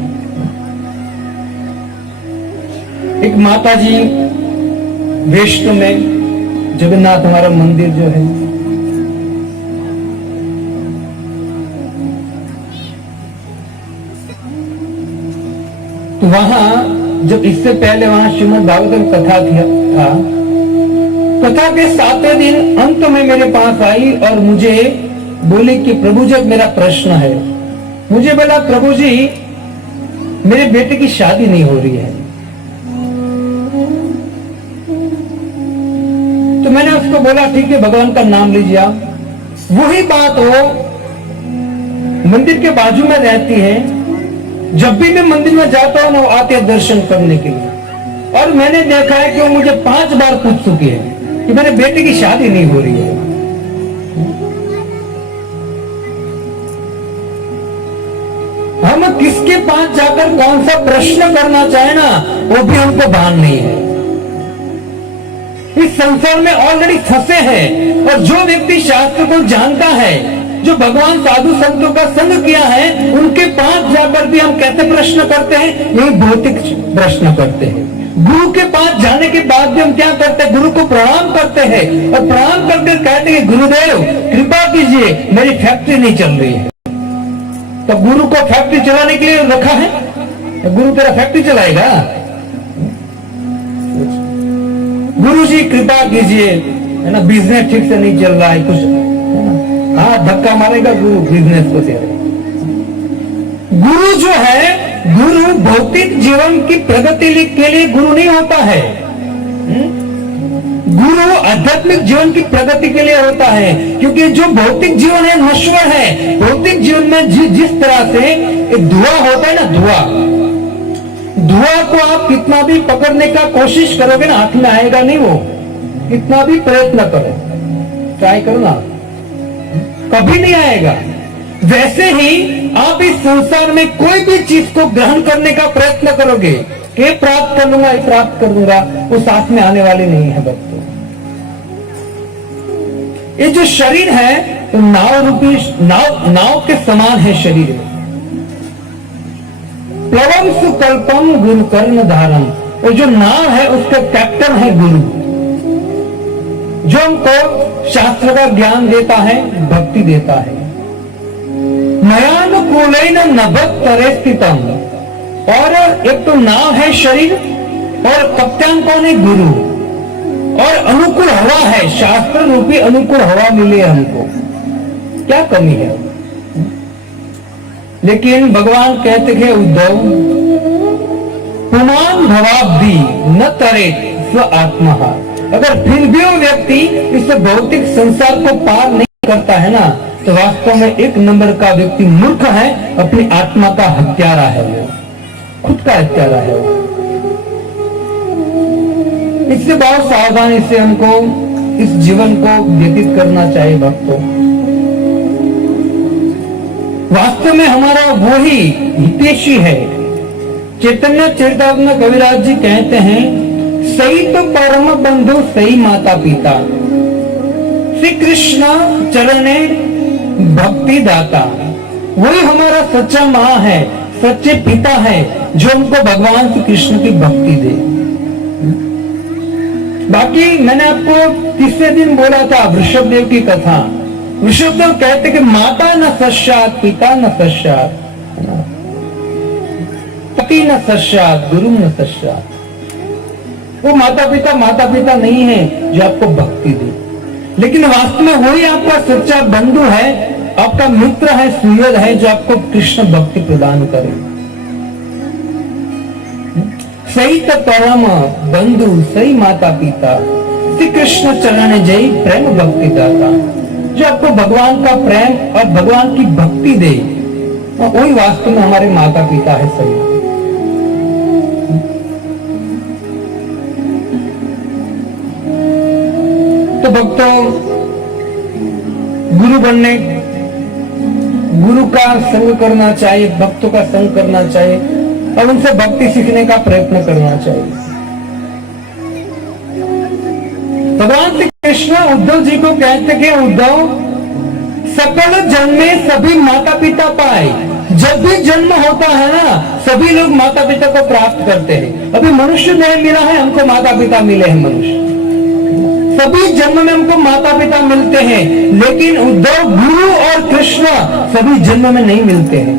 एक माता जी वैष्णो में जगन्नाथ हमारा मंदिर जो है, तो वहां जब इससे पहले वहां श्रीमद् भागवतम कथा था, कथा के 7वें दिन अंत में मेरे पास आई और मुझे बोली कि प्रभु जी मेरा प्रश्न है। मुझे बोला प्रभु जी मेरे बेटे की शादी नहीं हो रही है। तो मैंने उसको बोला ठीक है, भगवान का नाम लीजिए आप। वही बात वो मंदिर के बाजू में रहती है, जब भी मैं मंदिर में जाता हूं ना वो आते हैं दर्शन करने के लिए। और मैंने देखा है कि वो मुझे 5 बार पूछ चुकी है कि मेरे बेटे की शादी नहीं हो रही है। हम किसके पास जाकर कौन सा प्रश्न करना चाहे ना, वो भी हमको भान नहीं है। इस संसार में ऑलरेडी फंसे हैं। और जो व्यक्ति शास्त्र को जानता है, जो भगवान साधु संतों का संग किया है, उनके पास जाकर भी हम कैसे प्रश्न करते हैं? यही भौतिक प्रश्न करते हैं। गुरु के पास जाने के बाद भी हम क्या करते हैं? गुरु को प्रणाम करते हैं और प्रणाम करके कहते हैं गुरुदेव कृपा कीजिए, मेरी फैक्ट्री नहीं चल रही है। तो गुरु को फैक्ट्री चलाने के लिए रखा है? गुरु तेरा फैक्ट्री चलाएगा? गुरु जी कृपा कीजिए, है ना, बिजनेस ठीक से नहीं चल रहा है कुछ, है ना, हाँ धक्का मारेगा गुरु बिजनेस को तेरे। गुरु जो है, गुरु भौतिक जीवन की प्रगति के लिए गुरु नहीं होता है। गुरु आध्यात्मिक जीवन की प्रगति के लिए होता है, क्योंकि जो भौतिक जीवन है नश्वर है। भौतिक जीवन में जिस तरह से एक धुआं होता है ना, धुआं को आप कितना भी पकड़ने का कोशिश करोगे ना, हाथ में आएगा नहीं वो, कितना भी प्रयत्न करो, ट्राई करो ना, कभी नहीं आएगा। वैसे ही आप इस संसार में कोई भी चीज को ग्रहण करने का प्रयत्न करोगे कि प्राप्त कर लूंगा, ये प्राप्त कर लूंगा, वो साथ में आने वाली नहीं है भक्तों। ये जो शरीर है तो नाव रूपी नाव के समान है शरीर में। प्लवम सुकल्पम गुरु कर्ण धारम, और जो नाव है उसका कैप्टन है गुरु, जो हमको शास्त्र का ज्ञान देता है, भक्ति देता है। नयानुकूलेन नभत्तरे स्थितम, और एक तो नाव है शरीर, और कप्तान कौन है? गुरु। और अनुकूल हवा है, शास्त्र रूपी अनुकूल हवा मिले हमको, क्या कमी है? लेकिन भगवान कहते हैं उद्धव, पुमान भवाब्दी न तरे स्व आत्मा। अगर फिर भी वो व्यक्ति इस भौतिक संसार को पार नहीं करता है ना, तो वास्तव में 1 नंबर का व्यक्ति मूर्ख है, अपनी आत्मा का हत्यारा है, वो खुद का हत्यारा है वो। इससे बहुत सावधानी से हमको इस जीवन को व्यतीत करना चाहिए भक्तों। वास्तव में हमारा वही हितैषी है। चैतन्य चरितामृत कविराज जी कहते हैं, सही तो परम बंधु सही माता पिता, श्री कृष्ण चरणे भक्ति दाता। वही हमारा सच्चा माँ है, सच्चे पिता है, जो हमको भगवान श्री कृष्ण की भक्ति दे। बाकी मैंने आपको तीसरे दिन बोला था वृषभदेव की कथा। वृषभदेव कहते कि माता न सश्चात, पिता न सश्चात, पति न सश्चात, गुरु न सश्चात। वो माता पिता नहीं है जो आपको भक्ति दे, लेकिन वास्तव में वही आपका सच्चा बंधु है, आपका मित्र है, सुहृद है, जो आपको कृष्ण भक्ति प्रदान करे। सही तो परम बंधु सही माता पिता, श्री कृष्ण चरण जय प्रेम भक्ति दाता। जो आपको भगवान का प्रेम और भगवान की भक्ति दे, वही वास्तव में हमारे माता पिता है सही। तो भक्तों, गुरु बनने, गुरु का संग करना चाहिए, भक्तों का संग करना चाहिए और उनसे भक्ति सीखने का प्रयत्न करना चाहिए। भगवान श्री कृष्ण उद्धव जी को कहते कि उद्धव, सकल जन्मे सभी माता पिता पाए। जब भी जन्म होता है ना, सभी लोग माता पिता को प्राप्त करते हैं। अभी मनुष्य नहीं मिला है, हमको माता पिता मिले हैं। मनुष्य सभी जन्म में हमको माता पिता मिलते हैं, लेकिन उद्धव गुरु और कृष्ण सभी जन्म में नहीं मिलते हैं।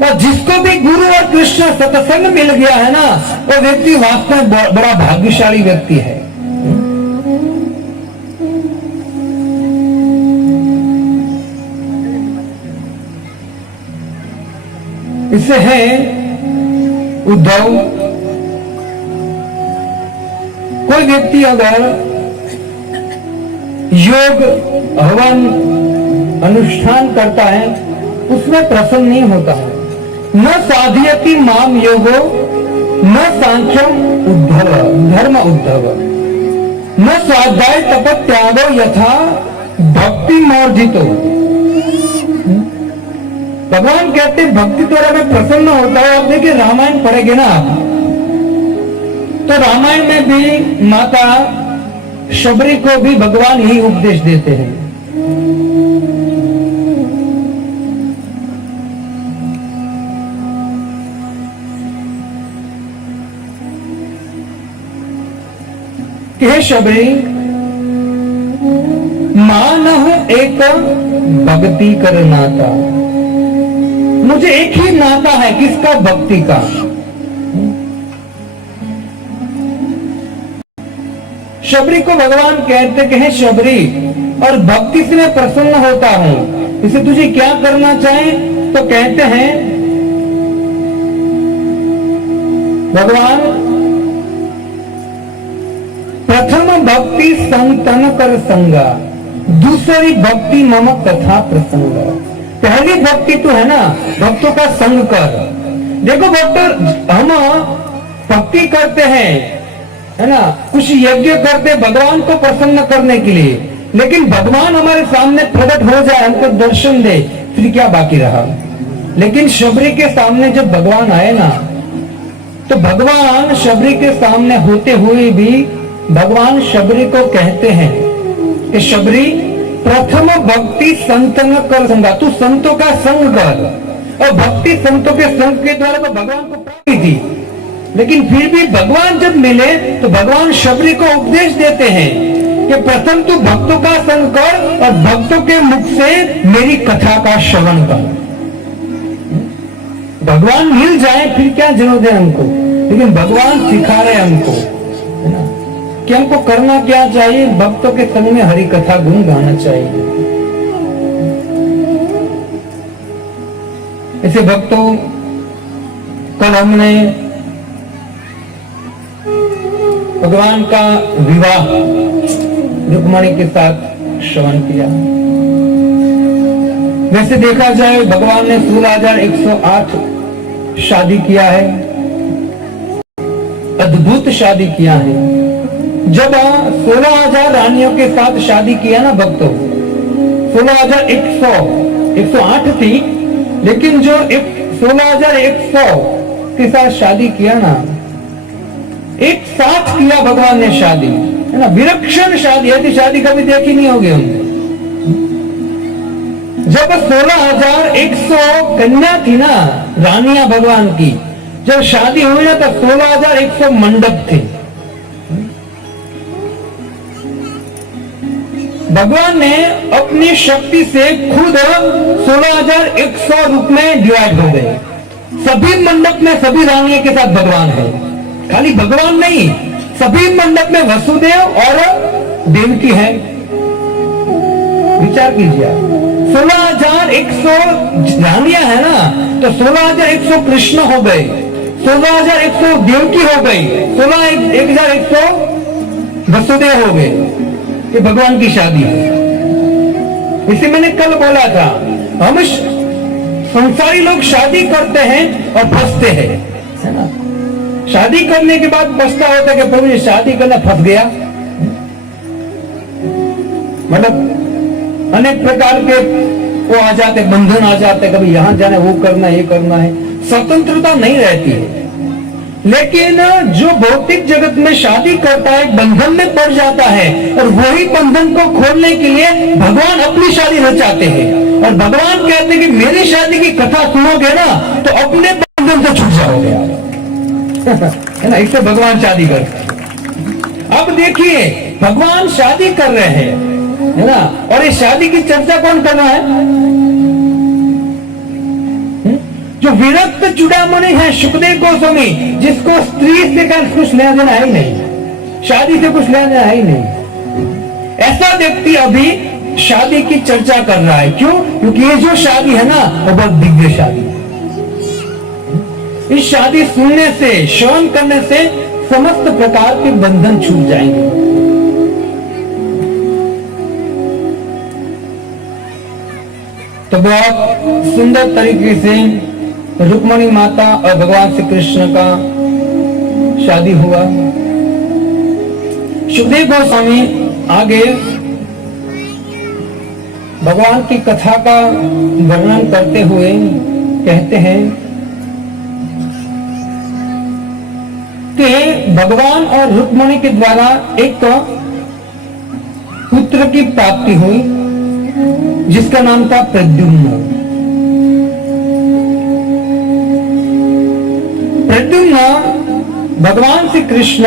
और जिसको भी गुरु और कृष्ण सत्संग मिल गया है ना, वो व्यक्ति वास्तव में बड़ा भाग्यशाली व्यक्ति है। इससे है उद्धव, कोई व्यक्ति अगर योग हवन अनुष्ठान करता है उसमें प्रसन्न नहीं होता है। न साधयति माम योगो न सांख्यम उद्धव धर्म उद्धव न स्वाध्याय तपत्यागो यथा भक्ति मोर्जितो। भगवान कहते भक्ति द्वारा में प्रसन्न होता है। आप देखिए रामायण पढ़ेंगे ना आप, तो रामायण में भी माता शबरी को भी भगवान यही उपदेश देते हैं। कि हे शबरी, मानह एक भक्ति कर नाता, मुझे एक ही नाता है, किसका? भक्ति का। शबरी को भगवान कहते कि हे शबरी, और भक्ति से मैं प्रसन्न होता हूं, इसे तुझे क्या करना चाहे? तो कहते हैं भगवान, प्रथम भक्ति संतन कर संगा, दूसरी भक्ति मम कथा प्रसंग। पहली भक्ति तो है ना भक्तों का संग कर। देखो भक्त, हम भक्ति करते हैं, है ना, कुछ यज्ञ करते भगवान को प्रसन्न करने के लिए, लेकिन भगवान हमारे सामने प्रकट हो जाए, हमको दर्शन दे, फिर क्या बाकी रहा? लेकिन शबरी के सामने जब भगवान आए ना, तो भगवान शबरी के सामने होते हुए भी भगवान शबरी को कहते हैं कि शबरी, प्रथम भक्ति संतन कर संगा, तू संतों का संग कर। और भक्ति संतों के संग के द्वारा तो भगवान को प्राप्ति थी, लेकिन फिर भी भगवान जब मिले तो भगवान शबरी को उपदेश देते हैं कि प्रथम तू भक्तों का संग कर और भक्तों के मुख से मेरी कथा का श्रवण कर। भगवान मिल जाए फिर क्या जरूरत है हमको, लेकिन भगवान सिखा रहे हमको, है ना, कि हमको करना क्या चाहिए? भक्तों के संग में हरि कथा गुण गाना चाहिए। ऐसे भक्तों, कल हमने भगवान का विवाह रुक्मणी के साथ श्रवण किया। वैसे देखा जाए भगवान ने 16,108 शादी किया है, अद्भुत शादी किया है। जब 16,000 रानियों के साथ शादी किया ना भक्तों, 16,108 थी, लेकिन जो 16,100 के साथ शादी किया ना, एक साथ किया भगवान ने शादी, है ना, विलक्षण शादी, ऐसी शादी कभी देखी नहीं होगी हमने। जब 16,100 कन्या थी ना, रानियां भगवान की, जब शादी हुई ना तो 16,100 मंडप थे। भगवान ने अपनी शक्ति से खुद 16,100 रूप में डिवाइड हो गए। सभी मंडप में सभी रानियों के साथ भगवान है। खाली भगवान नहीं, सभी मंडप में वसुदेव और देवकी है। विचार कीजिए, 16,100 रानियां है ना, तो 16,100 कृष्ण हो गए, 16,100 देवकी हो गई, 16,100 वसुदेव हो गए। ये भगवान की शादी है। इसे मैंने कल बोला था, हम संसारी लोग शादी करते हैं और फंसते हैं, है ना। शादी करने के बाद पछता होता है कि प्रभु ये शादी करना फंस गया। मतलब अनेक प्रकार के वो आ जाते, बंधन आ जाते, कभी यहां जाना, वो करना, ये करना है, स्वतंत्रता नहीं रहती है। लेकिन जो भौतिक जगत में शादी करता है बंधन में पड़ जाता है, और वही बंधन को खोलने के लिए भगवान अपनी शादी रचाते हैं। और भगवान कहते हैं कि मेरी शादी की कथा सुनोगे ना तो अपने बंधन से छूट जाओगे है ना। इससे भगवान शादी करते हैं। अब देखिए भगवान शादी कर रहे हैं, है ना, और इस शादी की चर्चा कौन कर रहा है? जो विरक्त चूड़ामणि है सुखदेव गोस्वामी, जिसको स्त्री से कुछ लेना देना है ही नहीं, शादी से कुछ लेना देना है ही नहीं, ऐसा व्यक्ति अभी शादी की चर्चा कर रहा है। क्यों? क्योंकि ये जो शादी है ना वो बहुत दिव्य शादी है। इस शादी सुनने से, श्रवण करने से समस्त प्रकार के बंधन छूट जाएंगे। तो बहुत सुंदर तरीके से रुक्मणी माता और भगवान श्री कृष्ण का शादी हुआ। सुखदेव गोस्वामी आगे भगवान की कथा का वर्णन करते हुए कहते हैं कि भगवान और रुक्मणी के द्वारा एक पुत्र की प्राप्ति हुई जिसका नाम था प्रद्युम्न। प्रद्युम्न भगवान श्री कृष्ण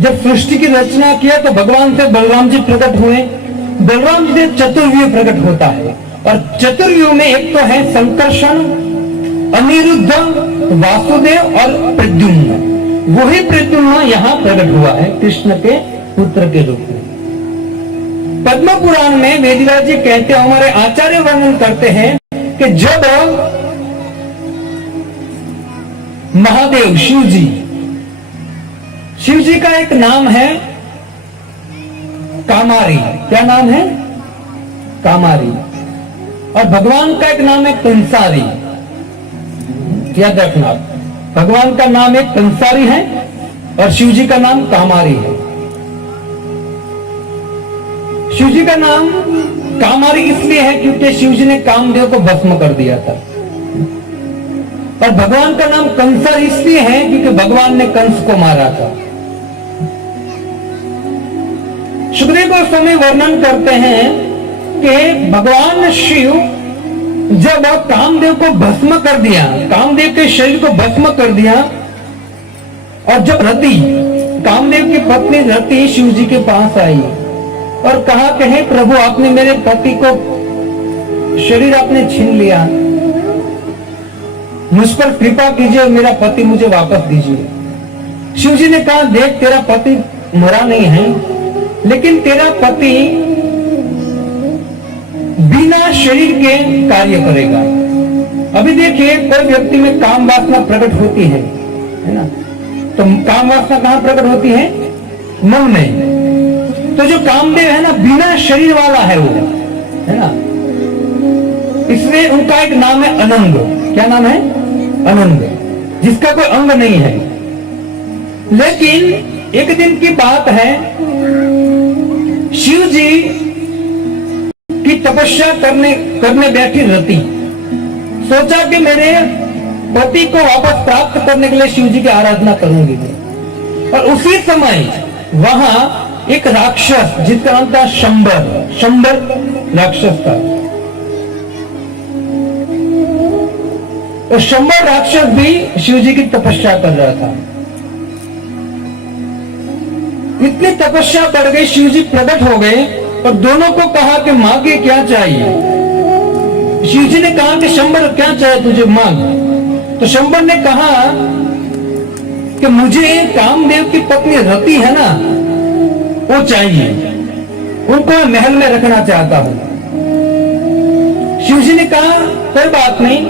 जब सृष्टि की रचना किया तो भगवान से बलराम जी प्रकट हुए। बलराम जी से चतुर्व्यूह प्रकट होता है और चतुर्व्यूह में एक तो है संकर्षण, अनिरुद्ध, वासुदेव और प्रद्युम्न। वही प्रद्युम्न यहां प्रकट हुआ है कृष्ण के पुत्र के रूप में। पद्म पुराण में वेदव्यास जी कहते हैं, हमारे आचार्य वर्णन करते हैं कि जब महादेव शिव जी का एक नाम है कामारी। क्या नाम है? कामारी। और भगवान का एक नाम है कंसारी। याद रखना, भगवान का नाम एक कंसारी है और शिव जी का नाम कामारी है। शिव जी का नाम कामारी इसलिए है क्योंकि शिव जी ने कामदेव को भस्म कर दिया था। और भगवान का नाम कंसर इसलिए है क्योंकि भगवान ने कंस को मारा था। सुखदेव गोस्वामी वर्णन करते हैं कि भगवान शिव जब कामदेव को भस्म कर दिया, कामदेव के शरीर को भस्म कर दिया, और जब रति, कामदेव की पत्नी रति शिव जी के पास आई और कहा कि हे प्रभु, आपने मेरे पति को शरीर आपने छीन लिया, मुझ पर कृपा कीजिए और मेरा पति मुझे वापस दीजिए। शिव जी ने कहा, देख तेरा पति मरा नहीं है, लेकिन तेरा पति बिना शरीर के कार्य करेगा। अभी देखिए, कोई व्यक्ति में काम वासना प्रकट होती है ना, तो काम वासना कहां प्रकट होती है? मन में। तो जो कामदेव है ना, बिना शरीर वाला है वो, है ना, इसलिए उनका एक नाम है अनंग। क्या नाम है? अनंग, जिसका कोई अंग नहीं है। लेकिन एक दिन की बात है, शिव जी की तपस्या करने बैठी रति सोचा कि मेरे पति को वापस प्राप्त करने के लिए शिव जी की आराधना करूंगी। और उसी समय वहां एक राक्षस जिसका नाम था शंबर राक्षस था। और शंबर राक्षस भी शिव जी की तपस्या कर रहा था। इतनी तपस्या बढ़ गई, शिव जी प्रकट हो गए और दोनों को कहा कि मांगे क्या चाहिए। शिव जी ने कहा कि शंबर क्या चाहिए तुझे, मांग। तो शंबर ने कहा कि मुझे कामदेव की पत्नी रति है ना, वो चाहिए, उनको मैं महल में रखना चाहता हूं। शिव जी ने कहा कोई बात नहीं,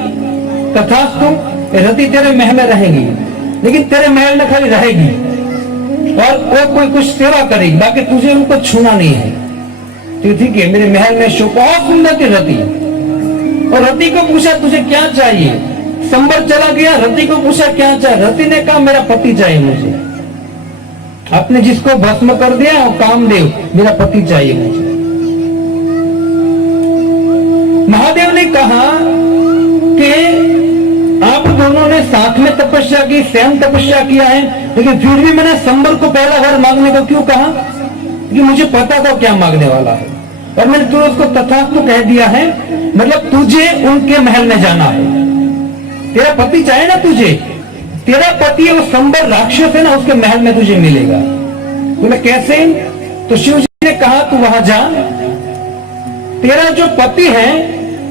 तथास्तु, रति तेरे महल में रहेगी, लेकिन तेरे महल में खाली रहेगी और वो कोई कुछ सेवा करेगी, बाकी तुझे उनको छूना नहीं है। तो ठीक है, मेरे महल में शो बहुत सुंदर थी रति। और रति को पूछा तुझे क्या चाहिए? संबर चला गया, रति को पूछा क्या चाहिए? रति ने कहा मेरा पति चाहिए मुझे, आपने जिसको भस्म कर दिया वो कामदेव, मेरा पति चाहिए मुझे। महादेव ने कहा कि आप दोनों ने साथ में तपस्या की, स्वयं तपस्या किया है, लेकिन फिर भी मैंने संबर को पहला वर मांगने को क्यों कहा? कि मुझे पता था क्या मांगने वाला है और मैंने तुझे उसको तथास्तु कह दिया है। मतलब तुझे उनके महल में जाना है, तेरा पति चाहे ना तुझे, तेरा पति वो संबर राक्षस है ना, उसके महल में तुझे मिलेगा। बोले कैसे? तो शिव जी ने कहा तू वहां जा, तेरा जो पति है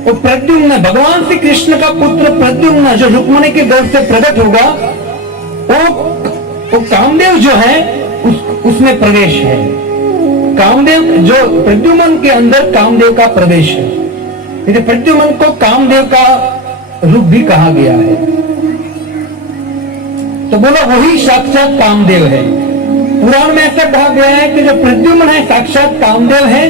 वो प्रद्युम्न, भगवान श्री कृष्ण का पुत्र प्रद्युम्न जो रुक्मिणी के गर्भ से प्रकट होगा, वो कामदेव जो है उसमें प्रवेश है। कामदेव जो प्रद्युम्न के अंदर कामदेव का प्रवेश है, प्रद्युम्न को कामदेव का रूप भी कहा गया है। तो बोला वही साक्षात कामदेव है। पुराण में ऐसा कहा गया है कि जो प्रद्युम्न है साक्षात कामदेव है,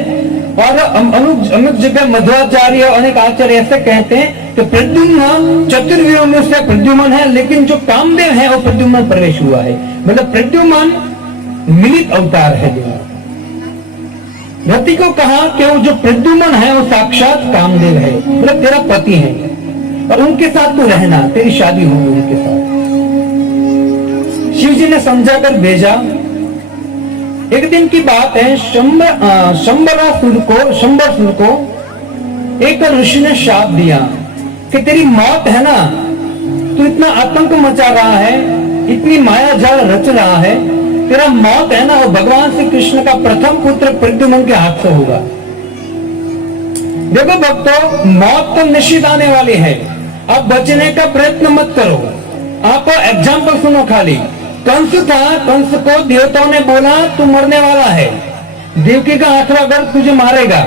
और अमुक जगह मध्वाचार्य और अनेक आचार्य ऐसे कहते हैं कि प्रद्युम्न चतुर्वीरों में से प्रद्युम्न है, लेकिन जो कामदेव है वो प्रद्युम्न प्रवेश हुआ है। मतलब प्रद्युम्न मिलित अवतार है। रति को कहा कि वो जो प्रद्युम्न है वो साक्षात कामदेव है, मतलब तेरा पति है और उनके साथ तू रहना, तेरी शादी होगी उनके साथ। शिव जी ने समझाकर भेजा। एक दिन की बात है, शंबरासुर को एक ऋषि ने शाप दिया कि तेरी मौत है ना, तू इतना आतंक मचा रहा है, इतनी माया जाल रच रहा है, तेरा मौत है ना वो भगवान श्री कृष्ण का प्रथम पुत्र प्रद्युम्न के हाथ से होगा। देखो भक्तों, मौत तो निश्चित आने वाली है, आप बचने का प्रयत्न मत करो। आप एग्जाम्पल सुनो खाली। कंस था, कंस को देवताओं ने बोला तू मरने वाला है, देवकी का 8वां गर्भ तुझे मारेगा।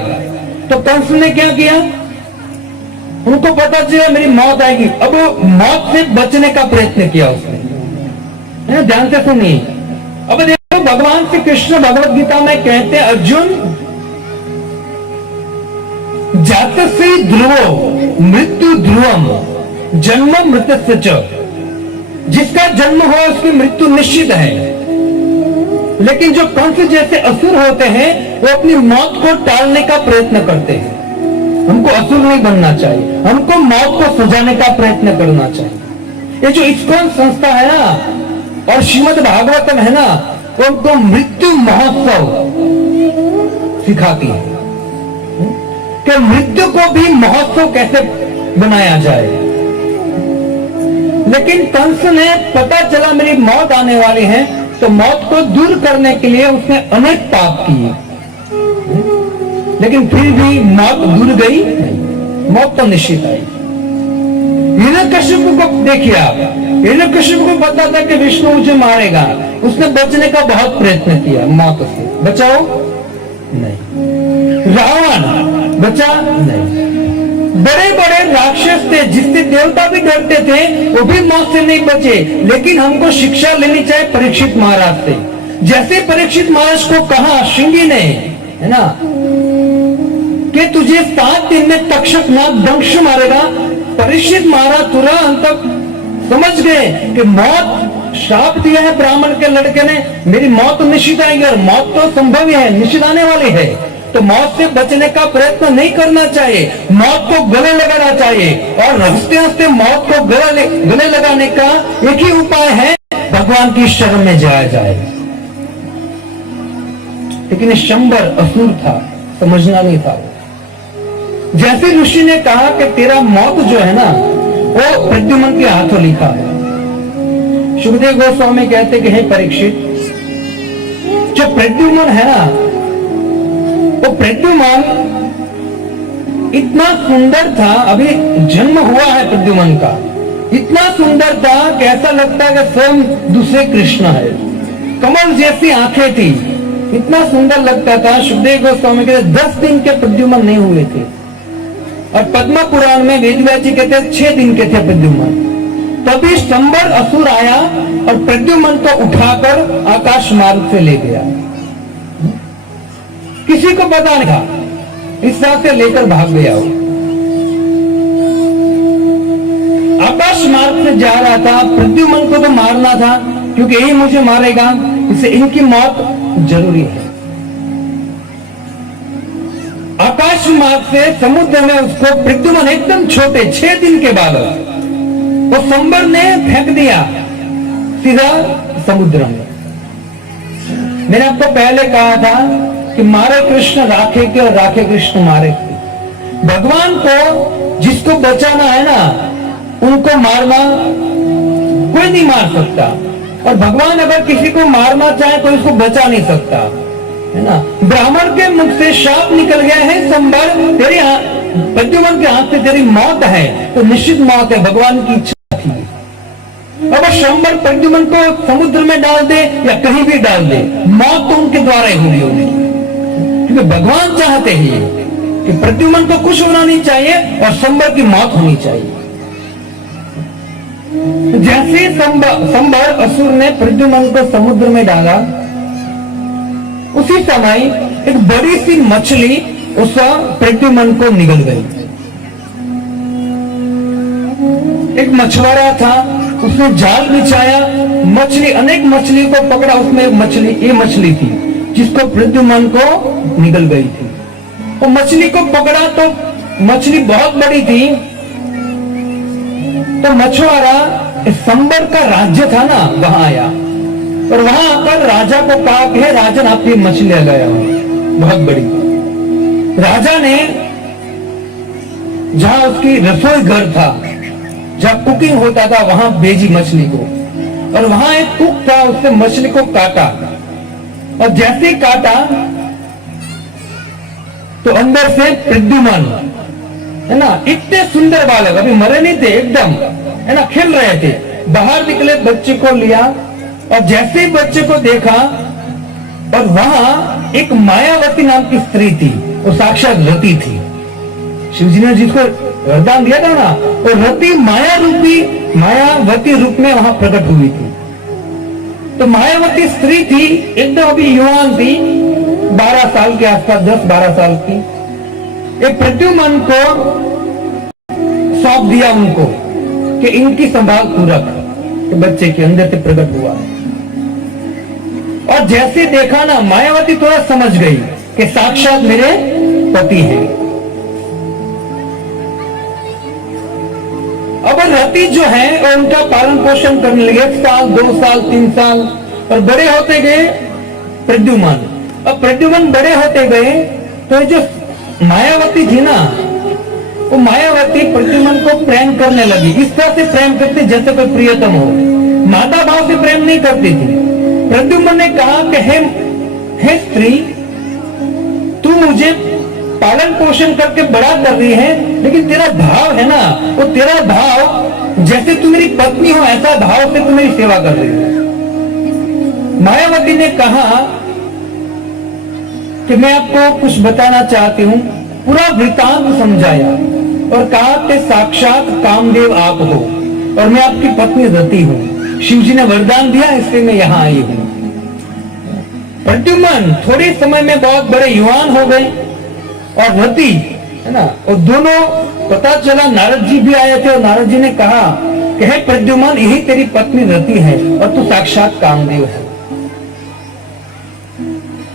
तो कंस ने क्या किया, उनको पता चला मेरी मौत आएगी, अब वो मौत से बचने का प्रयत्न किया उसने। ध्यान से सुनिए। अब देखो भगवान श्री कृष्ण भगवत गीता में कहते हैं, अर्जुन जातस्य ध्रुवो मृत्यु ध्रुवम जन्म मृतस्य च, जिसका जन्म हो उसकी मृत्यु निश्चित है। लेकिन जो कंस जैसे असुर होते हैं वो अपनी मौत को टालने का प्रयत्न करते हैं। हमको असुर नहीं बनना चाहिए, हमको मौत को सजाने का प्रयत्न करना चाहिए। ये जो इस्कॉन संस्था है ना और श्रीमद् भागवतम है ना, वो हमको मृत्यु महोत्सव सिखाती है कि मृत्यु को भी महोत्सव कैसे बनाया जाए। लेकिन कंस ने पता चला मेरी मौत आने वाली है, तो मौत को दूर करने के लिए उसने अनेक पाप किए, लेकिन फिर भी मौत दूर गई, मौत तो निश्चित आई। हिरण्यकशिपु को देखिए आप, हिरण्यकशिपु को पता था कि विष्णु मुझे मारेगा, उसने बचने का बहुत प्रयत्न किया, मौत से बचाओ नहीं। रावण बचा नहीं। बड़े बड़े राक्षस थे जिससे देवता भी डरते थे, वो भी मौत से नहीं बचे। लेकिन हमको शिक्षा लेनी चाहिए परीक्षित महाराज से। जैसे परीक्षित महाराज को कहा श्रृंगी ने, है ना, कि तुझे 7 दिन में तक्षक नाग दंश मारेगा, परीक्षित महाराज तुरंत समझ गए कि मौत श्राप दिया है ब्राह्मण के लड़के ने, मेरी मौत निश्चित आएगी और मौत तो संभव ही है, निश्चित आने वाली है। तो मौत से बचने का प्रयत्न नहीं करना चाहिए, मौत को गले लगाना चाहिए। और हंसते हंसते मौत को गले लगाने का एक ही उपाय है, भगवान की शरण में जाया जाए। लेकिन शंबर असुर था, समझना नहीं था। जैसे ऋषि ने कहा कि तेरा मौत जो है ना वो प्रद्युम्न के हाथों लिखा है। सुखदेव गोस्वामी कहते कि हे परीक्षित, जो प्रद्युम्न है ना, वो प्रद्युम्न इतना सुंदर था, अभी जन्म हुआ है प्रद्युम्न का, इतना सुंदर था कि ऐसा लगता है कि स्वयं दूसरे कृष्ण है। कमल जैसी आंखें थी, इतना सुंदर लगता था। सुखदेव गोस्वामी कहते 10 दिन के प्रद्युम्न नहीं हुए थे। और पद्म पुराण में वेदव्यास जी कहते 6 दिन के थे प्रद्युम्न। तभी शंबर असुर आया और प्रद्युम्न को उठाकर आकाश मार्ग से ले गया। किसी को पता नहीं था, इस तरह से लेकर भाग गया वो। आकाश मार्ग से जा रहा था, प्रद्युम्न को तो मारना था क्योंकि यही मुझे मारेगा, इससे इनकी मौत जरूरी है। आकाश मार्ग से समुद्र में उसको प्रद्युम्न एकदम छोटे 6 दिन के बाद वो शंबर ने फेंक दिया सीधा समुद्र में। मैंने आपको पहले कहा था कि मारे कृष्ण राखे के और राखे कृष्ण मारे के। भगवान को जिसको बचाना है ना, उनको मारना कोई नहीं मार सकता, और भगवान अगर किसी को मारना चाहे तो उसको बचा नहीं सकता, है ना। ब्राह्मण के मुख से शाप निकल गया है, शंबर तेरे प्रद्युम्न के हाथ से तेरी मौत है, तो निश्चित मौत है, भगवान की इच्छा थी। अब शंबर प्रद्युम्न को समुद्र में डाल दे या कहीं भी डाल दे, मौत तो उनके द्वारा ही होगी उनकी, क्योंकि भगवान चाहते हैं कि प्रद्युम्न को कुछ होना नहीं चाहिए और शंबर की मौत होनी चाहिए। जैसे संबर असुर ने प्रद्युम्न को समुद्र में डाला, उसी समय एक बड़ी सी मछली उस प्रद्युम्न को निगल गई। एक मछुआरा था, उसने जाल बिछाया, मछली अनेक मछली को पकड़ा, उसमें ये मछली थी जिसको प्रद्युम्न को निगल गई थी। वो मछली को पकड़ा तो मछली बहुत बड़ी थी, तो मछुआरा संबर का राज्य था ना, वहां आया और वहां आकर राजा को कहा कि हे राजन, आपकी मछली लगाया हो बहुत बड़ी। राजा ने जहां उसकी रसोई घर था, जहां कुकिंग होता था, वहां भेजी मछली को, और वहां एक कुक था, उसने मछली को काटा, और जैसे ही काटा तो अंदर से प्रद्युम्न, है ना, इतने सुंदर बालक, अभी मरे नहीं थे, एकदम, है ना, खेल रहे थे, बाहर निकले, बच्चे को लिया, और जैसे ही बच्चे को देखा, और वहां एक मायावती नाम की स्त्री थी, वो साक्षात रति थी। शिवजी ने जिसको वरदान दिया था ना, वो रति मायावती रूप में वहां प्रकट हुई थी। तो मायावती स्त्री थी, एकदम अभी युवान थी, 12 साल के आसपास, 10-12 साल की। एक प्रद्युम्न को सौंप दिया उनको कि इनकी संभाल तू रख, बच्चे के अंदर से प्रकट हुआ। और जैसे देखा ना, मायावती थोड़ा समझ गई कि साक्षात मेरे पति हैं। अब रति जो है और उनका पालन पोषण करने लगे, 1 साल, 2 साल, 3 साल, और बड़े होते गए प्रद्युम्न। अब प्रद्युम्न बड़े होते गए तो जो मायावती थी ना, वो मायावती प्रद्युम्न को प्रेम करने लगी। इस तरह से प्रेम करती जैसे कोई प्रियतम हो, माता भाव से प्रेम नहीं करती थी। प्रद्युम्न ने कहा कि हे स्त्री, तू मुझे पालन पोषण करके बड़ा कर रही है, लेकिन तेरा भाव है ना, वो तेरा भाव जैसे तू मेरी पत्नी हो, ऐसा भाव से तू मेरी सेवा कर रही है। मायावती ने कहा कि मैं आपको कुछ बताना चाहती हूं, पूरा वृतांत समझाया और कहा कि साक्षात कामदेव आप हो और मैं आपकी पत्नी रति हूं। शिवजी ने वरदान दिया, इसलिए मैं यहां आई हूं। प्रद्युम्न थोड़े समय में बहुत बड़े युवान हो गए, और रति, है ना, और दोनों, पता चला नारद जी भी आए थे, और नारद जी ने कहा कि हे प्रद्युम्न, यही तेरी पत्नी रति है और तू साक्षात कामदेव है।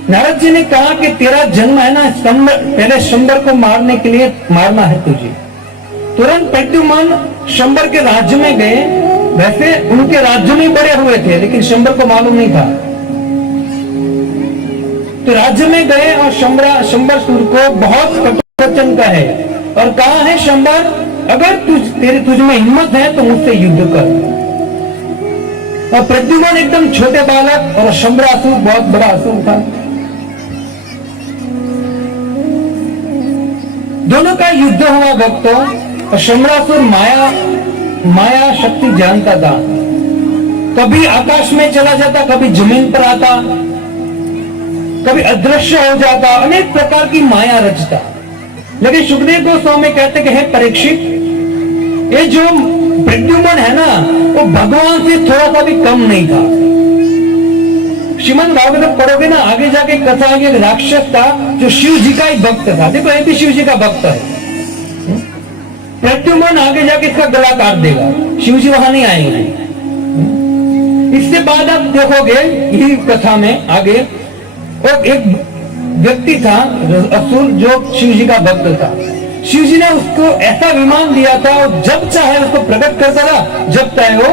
नारद जी ने कहा कि तेरा जन्म है ना, पहले शंबर को मारने के लिए मारना है तुझे। तुरंत प्रद्युम्न शंबर के राज्य में गए। वैसे उनके राज्य में बड़े हुए थे, लेकिन शंबर को मालूम नहीं था। तो राज्य में गए और शंबर सुर को बहुत कटुवचन का है और कहा है, शंबर, अगर तुझ में हिम्मत है तो मुझसे युद्ध कर। और प्रद्युम्न एकदम छोटे बालक और शंबरासुर बहुत बड़ा असुर था। दोनों का युद्ध हुआ भक्तों, और शंबरासुर माया शक्ति जानता था। कभी आकाश में चला जाता, कभी जमीन पर आता, कभी अदृश्य हो जाता, अनेक प्रकार की माया रचता। लेकिन सुखदेव गोस्वामी कहते कि हे परीक्षित, ये जो प्रद्युम्न है ना, वो भगवान से थोड़ा सा भी कम नहीं था। श्रीमद् भागवत पढ़ोगे ना, आगे जाके कथा आगे, एक राक्षस था जो शिव जी का ही भक्त था। देखो, ये भी शिव जी का भक्त है। प्रद्युम्न आगे जाके इसका गला काट देगा, शिव जी वहां नहीं आएंगे। इससे बाद आप देखोगे यही कथा में आगे, और एक व्यक्ति था असुर जो शिव जी का भक्त था। शिव जी ने उसको ऐसा विमान दिया था, और जब चाहे उसको प्रकट करता था, जब चाहे वो।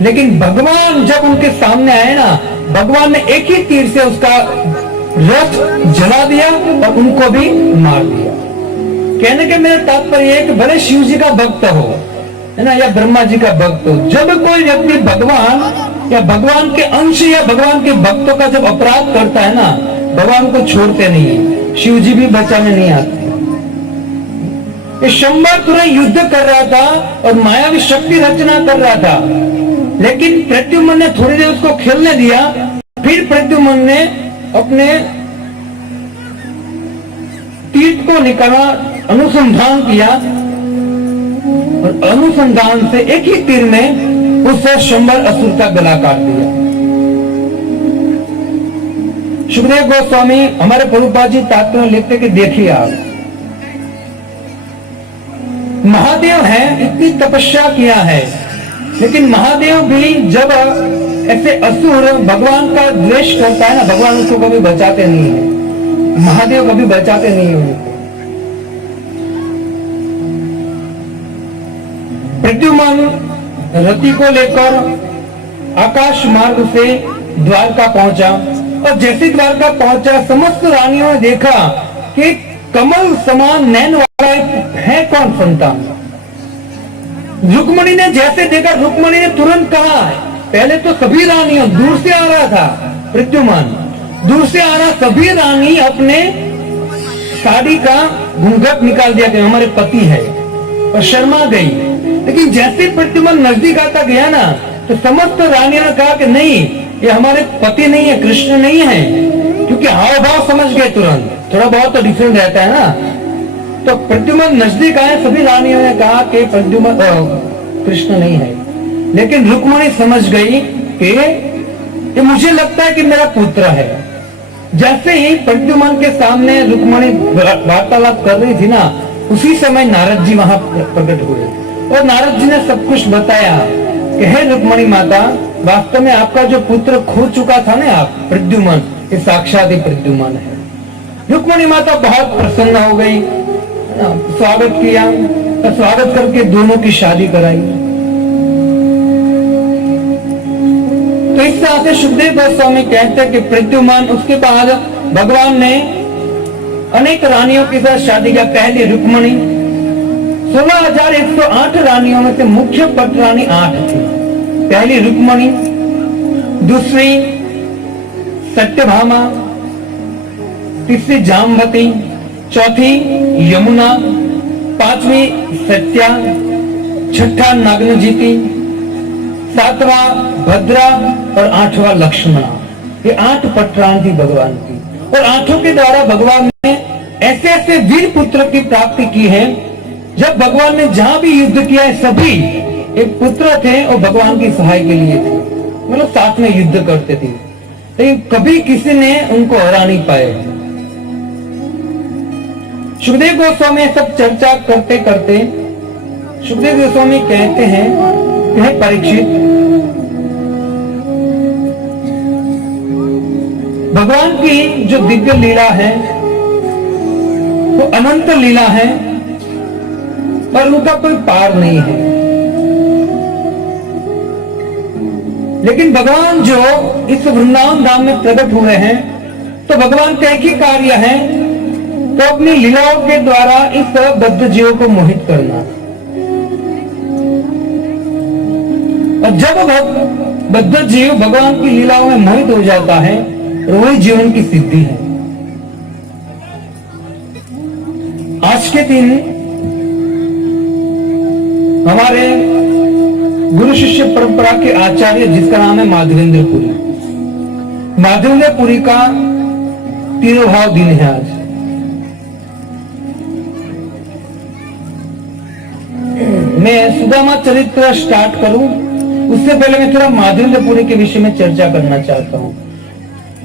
लेकिन भगवान जब उनके सामने आए ना, भगवान ने एक ही तीर से उसका रथ जला दिया और उनको भी मार दिया। कहने के मेरा तात्पर्य है कि भले शिव जी का भक्त हो, है ना, या ब्रह्मा जी का भक्त हो, जब कोई व्यक्ति भगवान या भगवान के अंश या भगवान के भक्तों का जब अपराध करता है ना, भगवान को छोड़ते नहीं है, शिव जी भी बचाने नहीं आते। शंबर तुरंत युद्ध कर रहा था और मायावी शक्ति रचना कर रहा था, लेकिन प्रद्युम्न ने थोड़ी देर उसको खेलने दिया। फिर प्रद्युम्न ने अपने तीर्थ को निकाला, अनुसंधान किया, अनुसंधान से एक ही तीर में उस शंबर असुर का गला काट दिया। सुखदेव गोस्वामी हमारे प्रभुपाद जी तात्पर्य में लिखते कि देखिए आप, महादेव है, इतनी तपस्या किया है, लेकिन महादेव भी जब ऐसे असुर भगवान का द्वेष करता है ना, भगवान उसको कभी बचाते नहीं है, महादेव कभी बचाते नहीं है उनको। प्रद्युमन रति को लेकर आकाश मार्ग से द्वारका पहुंचा, और जैसे द्वारका पहुंचा समस्त रानियों ने देखा कि कमल समान नैन वाला है कौन संतान। रुक्मणी ने जैसे देखा, रुक्मणी ने तुरंत कहा, पहले तो सभी रानियों, दूर से आ रहा था प्रद्युमन, दूर से आ रहा, सभी रानी अपने साड़ी का घूंघट निकाल दिया कि हमारे पति है, और शर्मा गई। लेकिन जैसे प्रद्युमन नजदीक आता गया ना, तो समस्त रानियों ने कहा कि नहीं, ये हमारे पति नहीं है, कृष्ण नहीं है, क्योंकि हाव भाव समझ गए तुरंत, थोड़ा बहुत तो डिफरेंट रहता है ना। तो प्रद्युमन नजदीक आए, सभी रानियों ने कहा कि प्रद्युमन कृष्ण नहीं है, लेकिन रुक्मणी समझ गई कि ये मुझे लगता है कि मेरा पुत्र है। जैसे ही प्रद्युमन के सामने रुक्मणी वार्तालाप कर रही थी ना, उसी समय नारद जी वहां प्रकट हुए, और नारद जी ने सब कुछ बताया कि हे रुक्मणी माता, वास्तव में आपका जो पुत्र खो चुका था ना आप, प्रद्युमन, ये साक्षात ही प्रद्युमन है। रुक्मणी माता बहुत प्रसन्न हो गई, स्वागत किया, तो स्वागत करके दोनों की शादी कराई। तो इस तरह से सुखदेव गोस्वामी कहते हैं कि प्रद्युमन, उसके बाद भगवान ने अनेक रानियों के साथ शादी किया। पहली रुक्मणी, 16,108 रानियों में से मुख्य पट रानी 8 थी। पहली रुक्मणी, दूसरी सत्यभामा, तीसरी जाम्बती, चौथी यमुना, पांचवी सत्या, छठा नागनजीती, सातवां भद्रा और आठवां लक्ष्मणा। ये 8 पटरान थी भगवान की, और 8 के द्वारा भगवान ने ऐसे ऐसे वीर पुत्र की प्राप्ति की है। जब भगवान ने जहां भी युद्ध किया है, सभी एक पुत्र थे और भगवान की सहाय के लिए थे, मतलब साथ में युद्ध करते थे, लेकिन कभी किसी ने उनको हरा नहीं पाए। सुखदेव गोस्वामी सब चर्चा करते करते सुखदेव गोस्वामी कहते हैं कि हे परीक्षित, भगवान की जो दिव्य लीला है वो अनंत लीला है, पर उनका कोई पार नहीं है। लेकिन भगवान जो इस वृंदावन धाम में प्रकट हुए हैं, तो भगवान का एक ही कार्य है, तो अपनी लीलाओं के द्वारा इस बद्ध जीवों को मोहित करना। और जब बद्ध जीव भगवान की लीलाओं में मोहित हो जाता है, तो वही जीवन की सिद्धि है। आज के दिन हमारे गुरु शिष्य परंपरा के आचार्य, जिसका नाम है माधवेंद्र पुरी, माधवेंद्र पुरी का तिरुभाव दिन है आज। मैं सुदामा चरित्र स्टार्ट करूं, उससे पहले मैं थोड़ा माधवेंद्र पुरी के विषय में चर्चा करना चाहता हूं।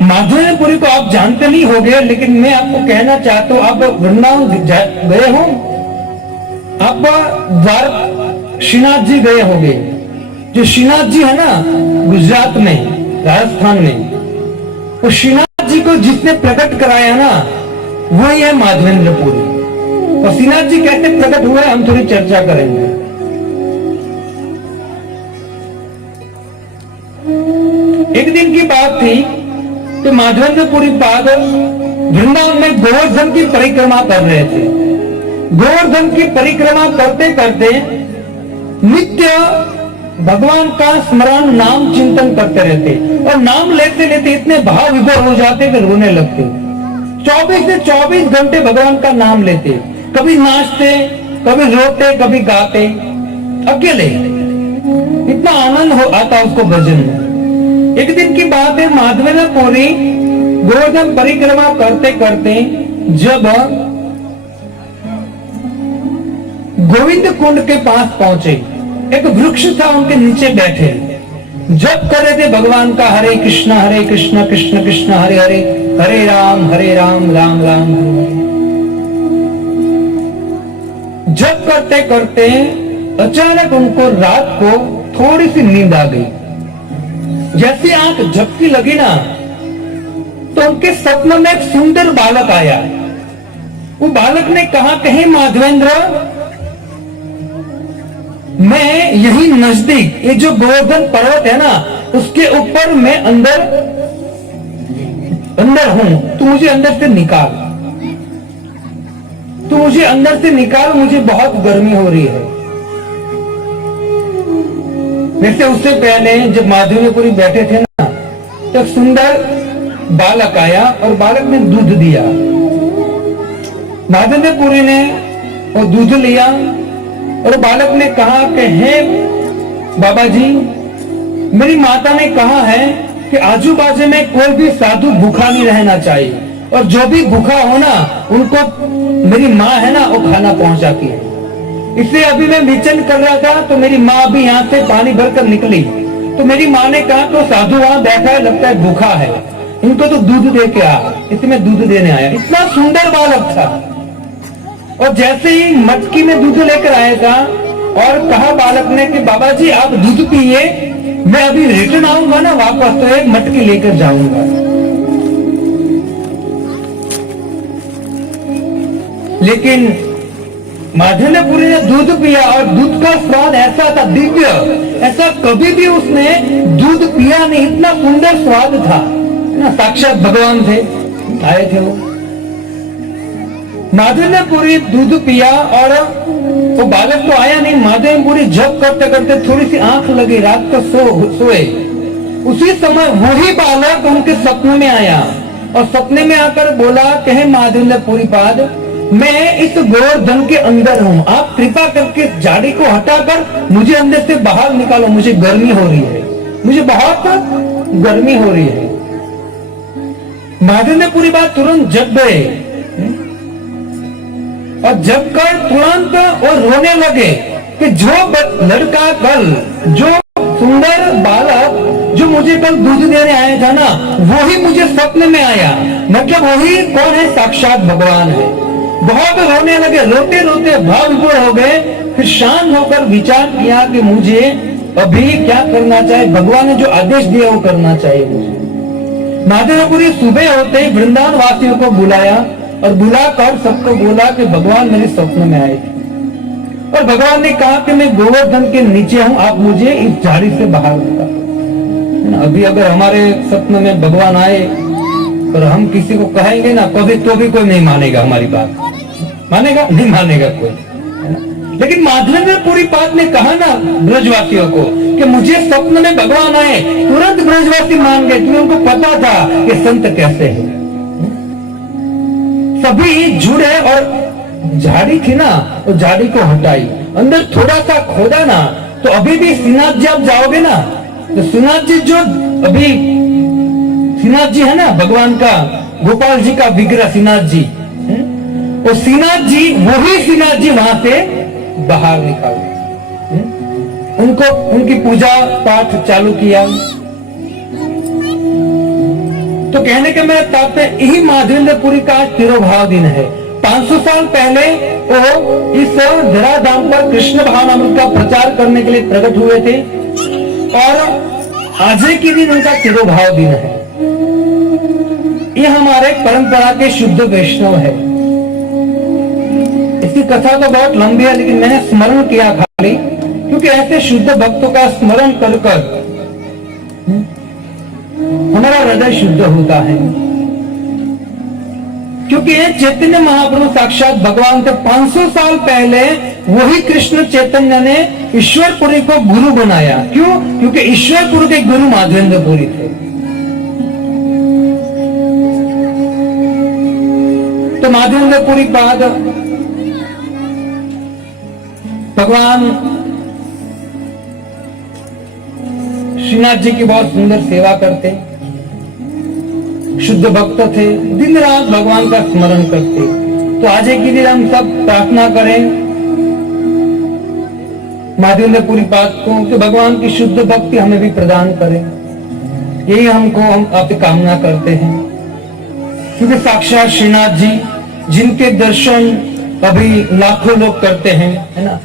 माधवेंद्र पुरी को आप जानते नहीं होंगे, लेकिन मैं आपको कहना चाहता हूं, आप वृंदावन गए हो, आप द्वार श्रीनाथ जी गए होंगे। जो श्रीनाथ जी है ना गुजरात में, राजस्थान में, वो श्रीनाथ जी को जिसने प्रकट कराया ना, वही है माधवेंद्र पुरी। और श्रीनाथ जी कैसे प्रकट हुए, हम थोड़ी चर्चा करेंगे। एक दिन की बात थी कि माधवेंद्र पुरी पाद वृंदावन में गोवर्धन की परिक्रमा कर रहे थे। गोवर्धन की परिक्रमा करते करते नित्य भगवान का स्मरण, नाम चिंतन करते रहते, और नाम लेते लेते इतने भाव विभोर हो जाते कि रोने लगते। 24 से 24 घंटे भगवान का नाम लेते, कभी नाचते, कभी रोते, कभी गाते, अकेले। इतना आनंद हो आता उसको भजन में। एक दिन की बात है, माधवेंद्र पुरी गोवर्धन परिक्रमा करते करते जब गोविंद कुंड के पास पहुंचे, एक वृक्ष था, उनके नीचे बैठे जप कर रहे थे भगवान का हरे कृष्णा कृष्ण कृष्ण हरे हरे, हरे राम राम राम हरे हरे। जप करते करते अचानक उनको रात को थोड़ी सी नींद आ गई। जैसे आंख झपकी लगी ना, तो उनके स्वप्न में एक सुंदर बालक आया। वो बालक ने कहा कि हे माधवेंद्र, मैं यही नजदीक ये जो गोवर्धन पर्वत है ना, उसके ऊपर मैं अंदर हूं, तू मुझे अंदर से निकाल, तू मुझे अंदर से निकाल, मुझे बहुत गर्मी हो रही है। वैसे उससे पहले जब माधवेंद्रपुरी बैठे थे ना, तो एक सुंदर बालक आया और बालक ने दूध दिया। माधवेंद्रपुरी ने वो दूध लिया और बालक ने कहा कि हे बाबा जी, मेरी माता ने कहा है कि आजू बाजू में कोई भी साधु भूखा नहीं रहना चाहिए, और जो भी भूखा हो ना, उनको मेरी माँ है ना, वो खाना पहुंचाती है। इसलिए अभी मैं विचन कर रहा था, तो मेरी माँ भी यहाँ से पानी भरकर निकली, तो मेरी माँ ने कहा कि साधु वहां बैठा है, लगता है भूखा है, इनको तो दूध दे के आ। इसलिए मैं दूध देने आया। इतना सुंदर बालक था। और जैसे ही मटकी में दूध लेकर आया था और कहा बालक ने कि बाबा जी आप दूध पिए, मैं अभी रिटर्न आऊंगा ना वापस, तो एक मटकी लेकर जाऊंगा। लेकिन माधवेंद्रपुरी ने दूध पिया और दूध का स्वाद ऐसा था दिव्य, ऐसा कभी भी उसने दूध पिया नहीं, इतना सुंदर स्वाद था ना। साक्षात भगवान थे, आए थे वो। माधवेंद्रपुरी दूध पिया और वो बालक तो आया नहीं। माधवेंद्रपुरी जप करते करते थोड़ी सी आंख लगी, रात को सोए। उसी समय वही बालक उनके सपने में आया और सपने में आकर बोला कि हे माधवेंद्रपुरी पाद, मैं इस गोवर्धन के अंदर हूं, आप कृपा करके झाड़ी को हटाकर मुझे अंदर से बाहर निकालो, मुझे गर्मी हो रही है, मुझे बहुत गर्मी हो रही है। माधवेंद्रपुरी बात तुरंत जग गए और जग कर तुरंत और रोने लगे कि जो लड़का कल, जो सुंदर बालक जो मुझे कल दूध देने आया था ना, वही मुझे सपने में आया। मतलब वही कौन है? साक्षात भगवान है। बहुत रोने लगे, रोते रोते भाव विभोर हो गए। फिर शांत होकर विचार किया कि मुझे अभी क्या करना चाहिए, भगवान ने जो आदेश दिया वो करना चाहिए मुझे। माधवेंद्रपुरी सुबह होते ही वृंदावन वासियों को बुलाया और बुलाकर सबको बोला कि भगवान मेरे स्वप्न में आए थे और भगवान ने कहा कि मैं गोवर्धन के नीचे हूं, आप मुझे इस झाड़ी से बाहर निकालो। अभी अगर हमारे सपन में भगवान आए और हम किसी को कहेंगे ना कभी, तो भी कोई नहीं मानेगा हमारी बात। मानेगा? नहीं मानेगा कोई। लेकिन माधवेंद्रपुरी पाद ने कहा ना ब्रजवासियों को कि मुझे स्वप्न में भगवान आए, तुरंत ब्रजवासी मान गए, क्योंकि उनको पता था कि संत कैसे है। सभी जुड़े और झाड़ी थी ना, वो झाड़ी को हटाई, अंदर थोड़ा सा खोदा ना, तो अभी भी श्रीनाथ जी आप जाओगे ना, तो श्रीनाथ जी जो अभी श्रीनाथ जी है ना, भगवान का गोपाल जी का विग्रह श्रीनाथ जी, वो श्रीनाथ जी, वही श्रीनाथ जी वहां से बाहर निकाले, उनको उनकी पूजा पाठ चालू किया। तो कहने के मेरा तात्पर्य यही माधवेंद्रपुरी का तिरोभाव दिन है। 500 साल पहले वो इस धराधाम पर कृष्ण भावनामृत का प्रचार करने के लिए प्रकट हुए थे और आज के दिन उनका तिरोभाव दिन है। ये हमारे परंपरा के शुद्ध वैष्णव है। इसकी कथा तो बहुत लंबी है, लेकिन मैंने स्मरण किया खाली, क्योंकि ऐसे शुद्ध भक्तों का स्मरण कर कर हमारा हृदय शुद्ध होता है। क्योंकि ये चैतन्य महाप्रभु साक्षात भगवान थे। 500 साल पहले वही कृष्ण चैतन्य ने ईश्वरपुरी को गुरु बनाया। क्यों? क्योंकि ईश्वरपुरी के गुरु माधवेंद्रपुरी थे। तो माधवेंद्रपुरी बाद भगवान श्रीनाथ जी की बहुत सुंदर सेवा करते, शुद्ध भक्त थे, दिन रात भगवान का स्मरण करते। तो आज के दिन हम सब प्रार्थना करें महादेवपुरी पाठ को कि भगवान की शुद्ध भक्ति हमें भी प्रदान करें, यही हम आपसे कामना करते हैं। क्योंकि साक्षात श्रीनाथ जी जिनके दर्शन अभी लाखों लोग करते हैं, है ना,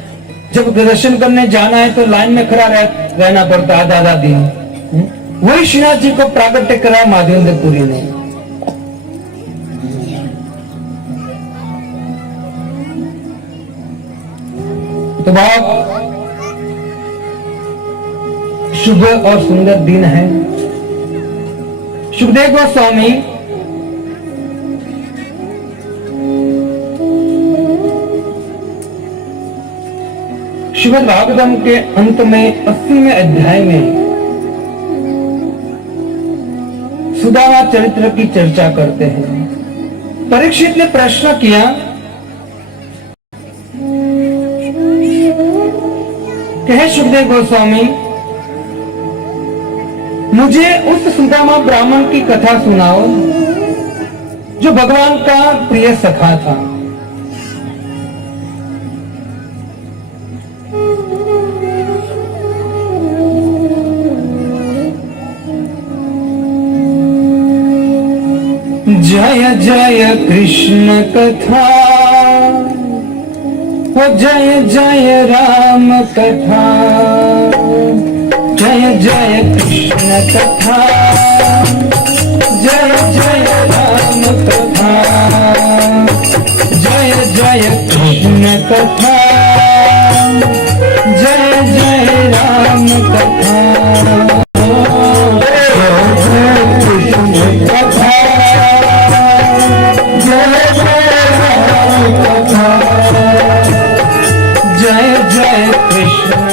जब दर्शन करने जाना है तो लाइन में खड़ा रहना पड़ता है आधा दिन। वही श्रीनाथ जी को प्राकट्य करा महादेवपुरी ने। तो बहुत शुभ और सुंदर दिन है। सुखदेव गोस्वामी श्रीमद् भागवतम के अंत में 80वें अध्याय में सुदामा चरित्र की चर्चा करते हैं। परीक्षित ने प्रश्न किया कि हे सुखदेव गोस्वामी, मुझे उस सुदामा ब्राह्मण की कथा सुनाओ जो भगवान का प्रिय सखा था। जय जय कृष्ण कथा, हो जय जय राम कथा, जय जय कृष्ण कथा, जय जय राम कथा, जय जय कृष्ण कथा, जय जय राम कथा, जय जय कृष्ण